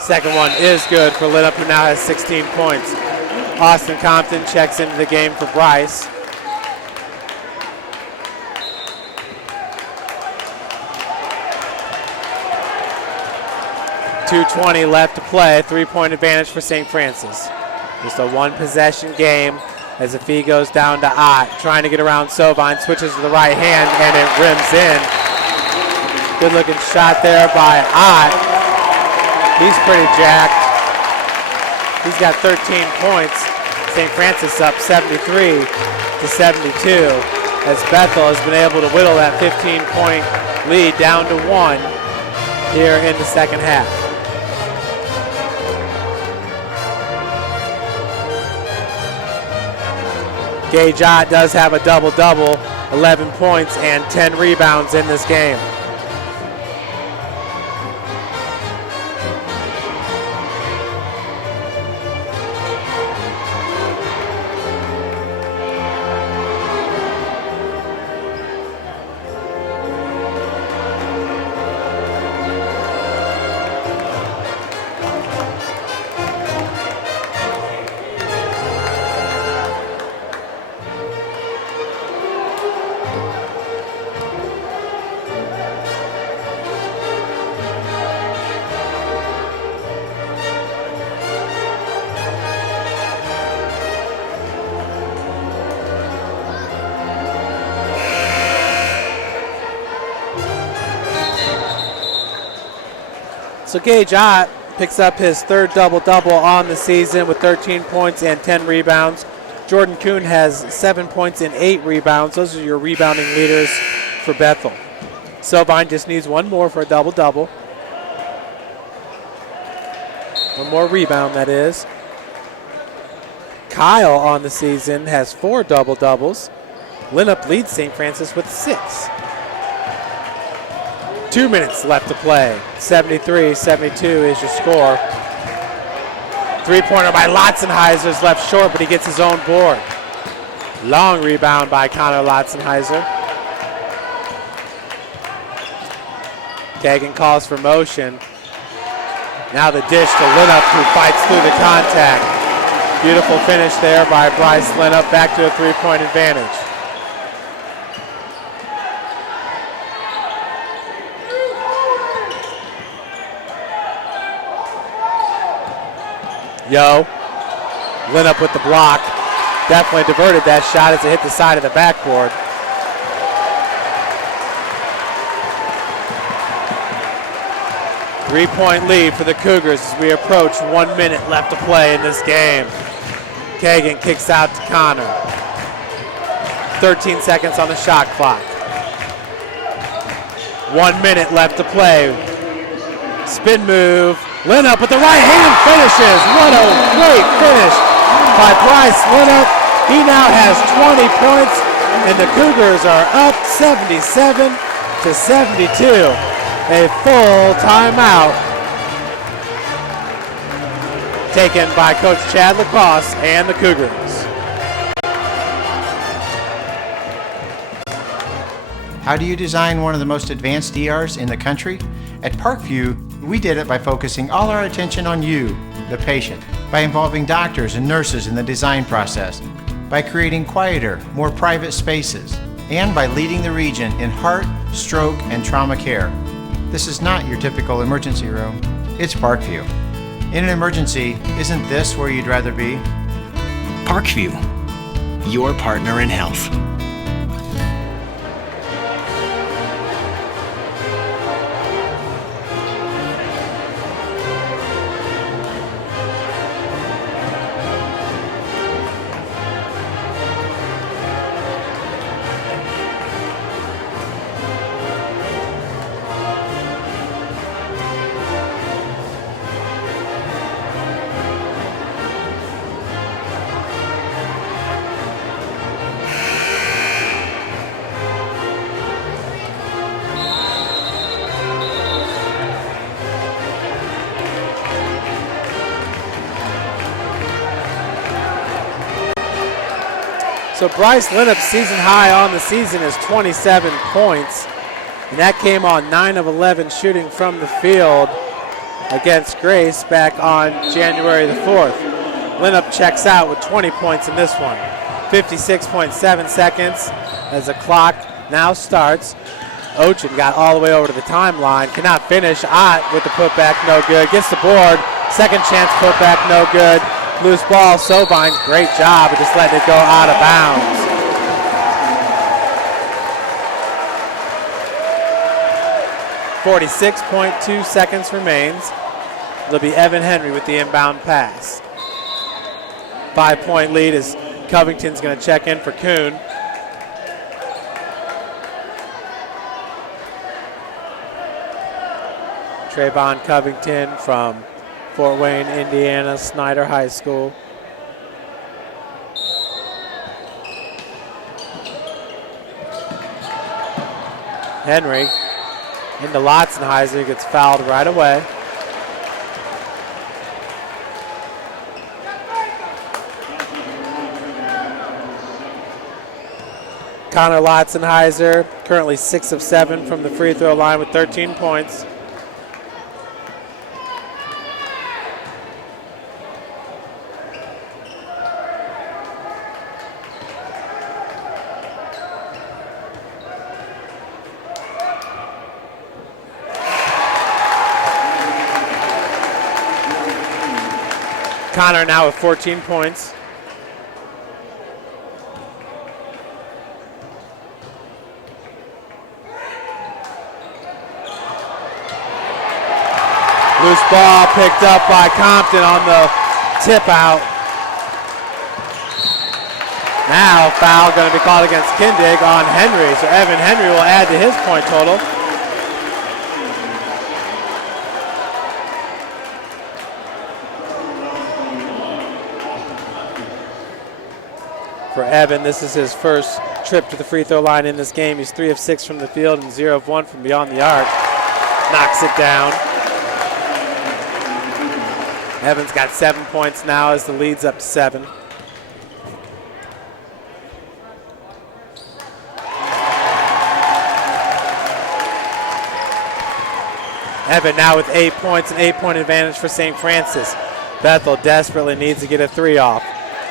Second one is good for Linup, who now has 16 points. Austin Compton checks into the game for Bryce. .220 left to play. 3-point advantage for St. Francis. Just a 1-possession game as the feed goes down to Ott. Trying to get around Sovine. Switches to the right hand and it rims in. Good looking shot there by Ott. He's pretty jacked. He's got 13 points. St. Francis up 73-72 as Bethel has been able to whittle that 15-point lead down to 1 here in the second half. Gage Ott does have a double-double, 11 points and 10 rebounds in this game. So Gage Ott picks up his third double-double on the season with 13 points and 10 rebounds. Jordan Kuhn has 7 points and 8 rebounds. Those are your rebounding leaders for Bethel. Sovine just needs one more for a double-double. One more rebound, that is. Kyle on the season has 4 double-doubles. Linup leads St. Francis with 6. 2 minutes left to play. 73-72 is your score. Three-pointer by Lotzenheiser is left short, but he gets his own board. Long rebound by Connor Lotzenheiser. Kagan calls for motion. Now the dish to Linup, who fights through the contact. Beautiful finish there by Bryce Linup, back to a 3-point advantage. Yo, Linup with the block. Definitely diverted that shot as it hit the side of the backboard. Three-point lead for the Cougars as we approach 1 minute left to play in this game. Kagan kicks out to Connor. 13 seconds on the shot clock. 1 minute left to play. Spin move. Linup with the right hand finishes. What a great finish by Bryce Linup. He now has 20 points, and the Cougars are up 77-72. A full timeout taken by Coach Chad Lacrosse and the Cougars. How do you design one of the most advanced DRs in the country? At Parkview, we did it by focusing all our attention on you, the patient, by involving doctors and nurses in the design process, by creating quieter, more private spaces, and by leading the region in heart, stroke, and trauma care. This is not your typical emergency room. It's Parkview. In an emergency, isn't this where you'd rather be? Parkview, your partner in health. So Bryce Linup's season high on the season is 27 points, and that came on 9 of 11 shooting from the field against Grace back on January the 4th. Linup checks out with 20 points in this one. 56.7 seconds as the clock now starts. Ochin got all the way over to the timeline, cannot finish. Ott with the putback, no good. Gets the board, second chance putback, no good. Loose ball, Sovine's great job of just letting it go out of bounds. .2 seconds remains. It'll be Evan Henry with the inbound pass. 5-point lead as Covington's going to check in for Kuhn. Trayvon Covington from Fort Wayne, Indiana, Snyder High School. Henry into Lotzenheiser, gets fouled right away. Connor Lotzenheiser, currently 6 of 7 from the free throw line with 13 points. Connor now with 14 points. Loose ball picked up by Compton on the tip out. Now foul going to be called against Kindig on Henry. So Evan Henry will add to his point total. For Evan, this is his first trip to the free throw line in this game. He's 3 of 6 from the field and 0 of 1 from beyond the arc. Knocks it down. Evan's got 7 points now as the lead's up to 7. Evan now with 8 points, an 8-point advantage for St. Francis. Bethel desperately needs to get a 3 off.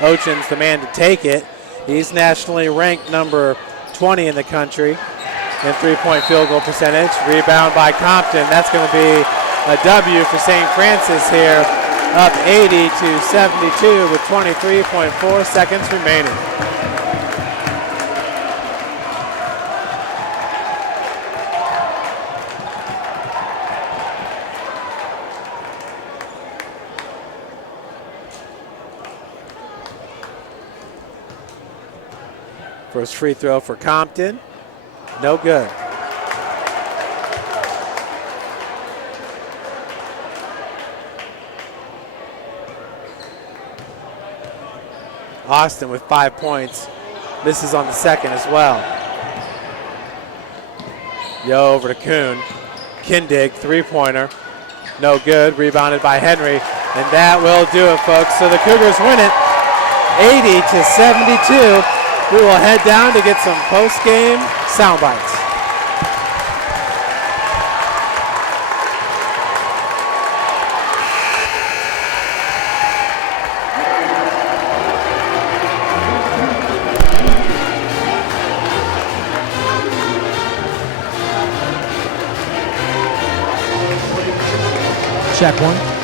Ochen's the man to take it. He's nationally ranked number 20 in the country in three-point field goal percentage. Rebound by Compton. That's going to be a W for St. Francis here, up 80 to 72 with 23.4 seconds remaining. First free throw for Compton. No good. Austin with 5 points. Misses on the second as well. Yo over to Kuhn. Kindig, three-pointer. No good. Rebounded by Henry. And that will do it, folks. So the Cougars win it 80 to 72. We will head down to get some post-game sound bites. Check one.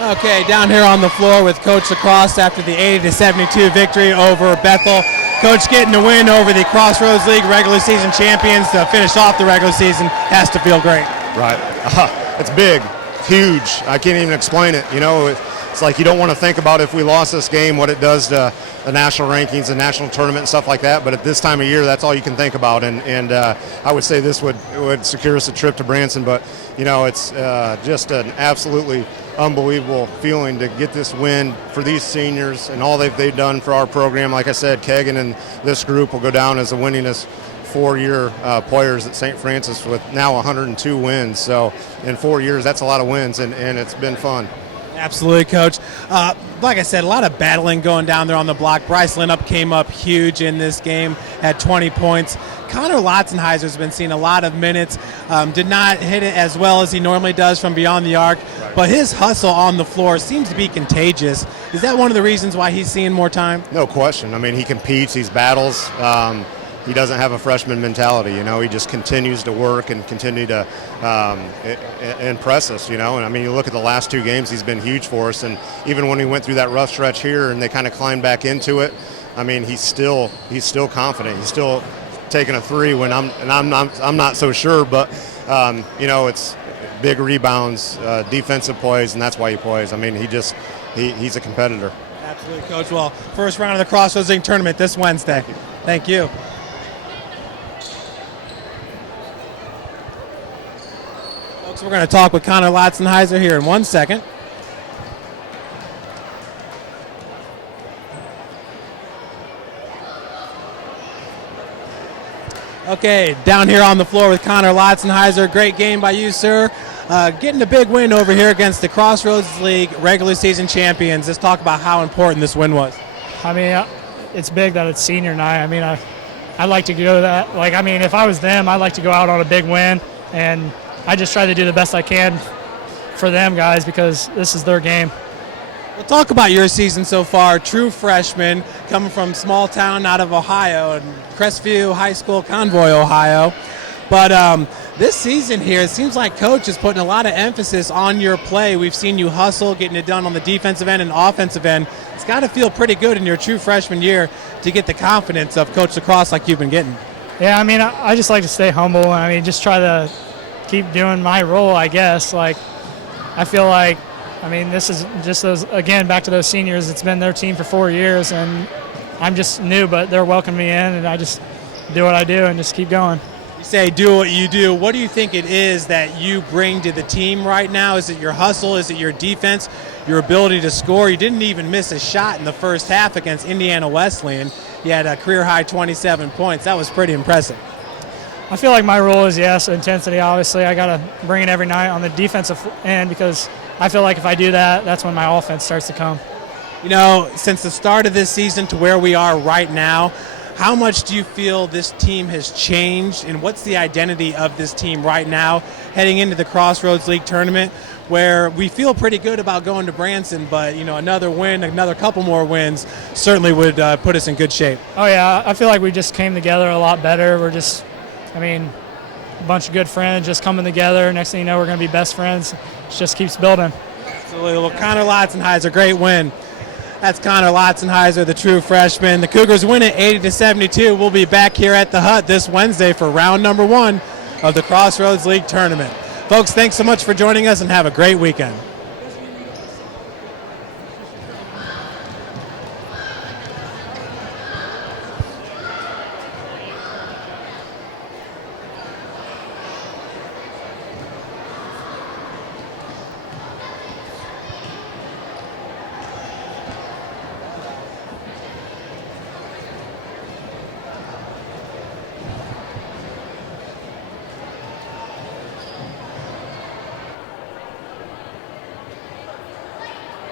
Okay, down here on the floor with Coach Lacrosse after the 80-72 victory over Bethel. Coach, getting the win over the Crossroads League regular season champions to finish off the regular season has to feel great. Right. It's big. It's huge. I can't even explain it. You know, it's like you don't want to think about if we lost this game, what it does to the national rankings, the national tournament and stuff like that. But at this time of year, that's all you can think about. And I would say this would secure us a trip to Branson. But, you know, it's just an absolutely unbelievable feeling to get this win for these seniors and all they've done for our program. Like I said, Kagan and this group will go down as the winningest four-year players at St. Francis with now 102 wins. So in 4 years, that's a lot of wins, and it's been fun. Absolutely, Coach. Like I said, a lot of battling going down there on the block. Bryce Linup came up huge in this game, had 20 points. Connor Lotzenheiser's been seeing a lot of minutes. Did not hit it as well as he normally does from beyond the arc, but his hustle on the floor seems to be contagious. Is that one of the reasons why he's seeing more time? No question. I mean, he competes, he battles. He doesn't have a freshman mentality, you know. He just continues to work and continue to impress us, you know. And I mean, you look at the last two games, he's been huge for us. And even when he went through that rough stretch here and they kind of climbed back into it, I mean, he's still confident. He's still taking a three when I'm not so sure. But you know, it's big rebounds, defensive plays, and that's why he plays. I mean, he's a competitor. Absolutely, Coach. Well, first round of the Crossroads League tournament this Wednesday. Thank you. Folks, we're going to talk with Connor Lotzenheiser here in 1 second. Okay, down here on the floor with Connor Lotzenheiser. Great game by you, sir. Getting a big win over here against the Crossroads League regular season champions. Let's talk about how important this win was. I mean, it's big that it's senior night. I mean, I'd like to go to that. Like, I mean, if I was them, I'd like to go out on a big win, and I just try to do the best I can for them guys because this is their game. Well, talk about your season so far. True freshman coming from small town out of Ohio, and Crestview High School, Convoy, Ohio. But this season here, it seems like Coach is putting a lot of emphasis on your play. We've seen you hustle, getting it done on the defensive end and offensive end. It's got to feel pretty good in your true freshman year to get the confidence of Coach Lacrosse like you've been getting. Yeah, I mean, I just like to stay humble. I mean, just try to keep doing my role, I guess. Like, I feel like, I mean, this is just those, again, back to those seniors. It's been their team for 4 years, and I'm just new, but they're welcoming me in, and I just do what I do and just keep going. You say do what you do. What do you think it is that you bring to the team right now? Is it your hustle? Is it your defense? Your ability to score? You didn't even miss a shot in the first half against Indiana Wesleyan. You had a career-high 27 points. That was pretty impressive. I feel like my role is, yes, intensity, obviously. I got to bring it every night on the defensive end because I feel like if I do that, that's when my offense starts to come. You know, since the start of this season to where we are right now, how much do you feel this team has changed, and what's the identity of this team right now heading into the Crossroads League tournament, where we feel pretty good about going to Branson, but, you know, another win, another couple more wins certainly would put us in good shape? Oh, yeah, I feel like we just came together a lot better. We're just, I mean, a bunch of good friends just coming together. Next thing you know, we're going to be best friends. It just keeps building. Absolutely. Well, Connor Lotzenheiser, great win. That's Connor Lotzenheiser, the true freshman. The Cougars win it 80-72. We'll be back here at the Hut this Wednesday for round number 1 of the Crossroads League tournament. Folks, thanks so much for joining us, and have a great weekend.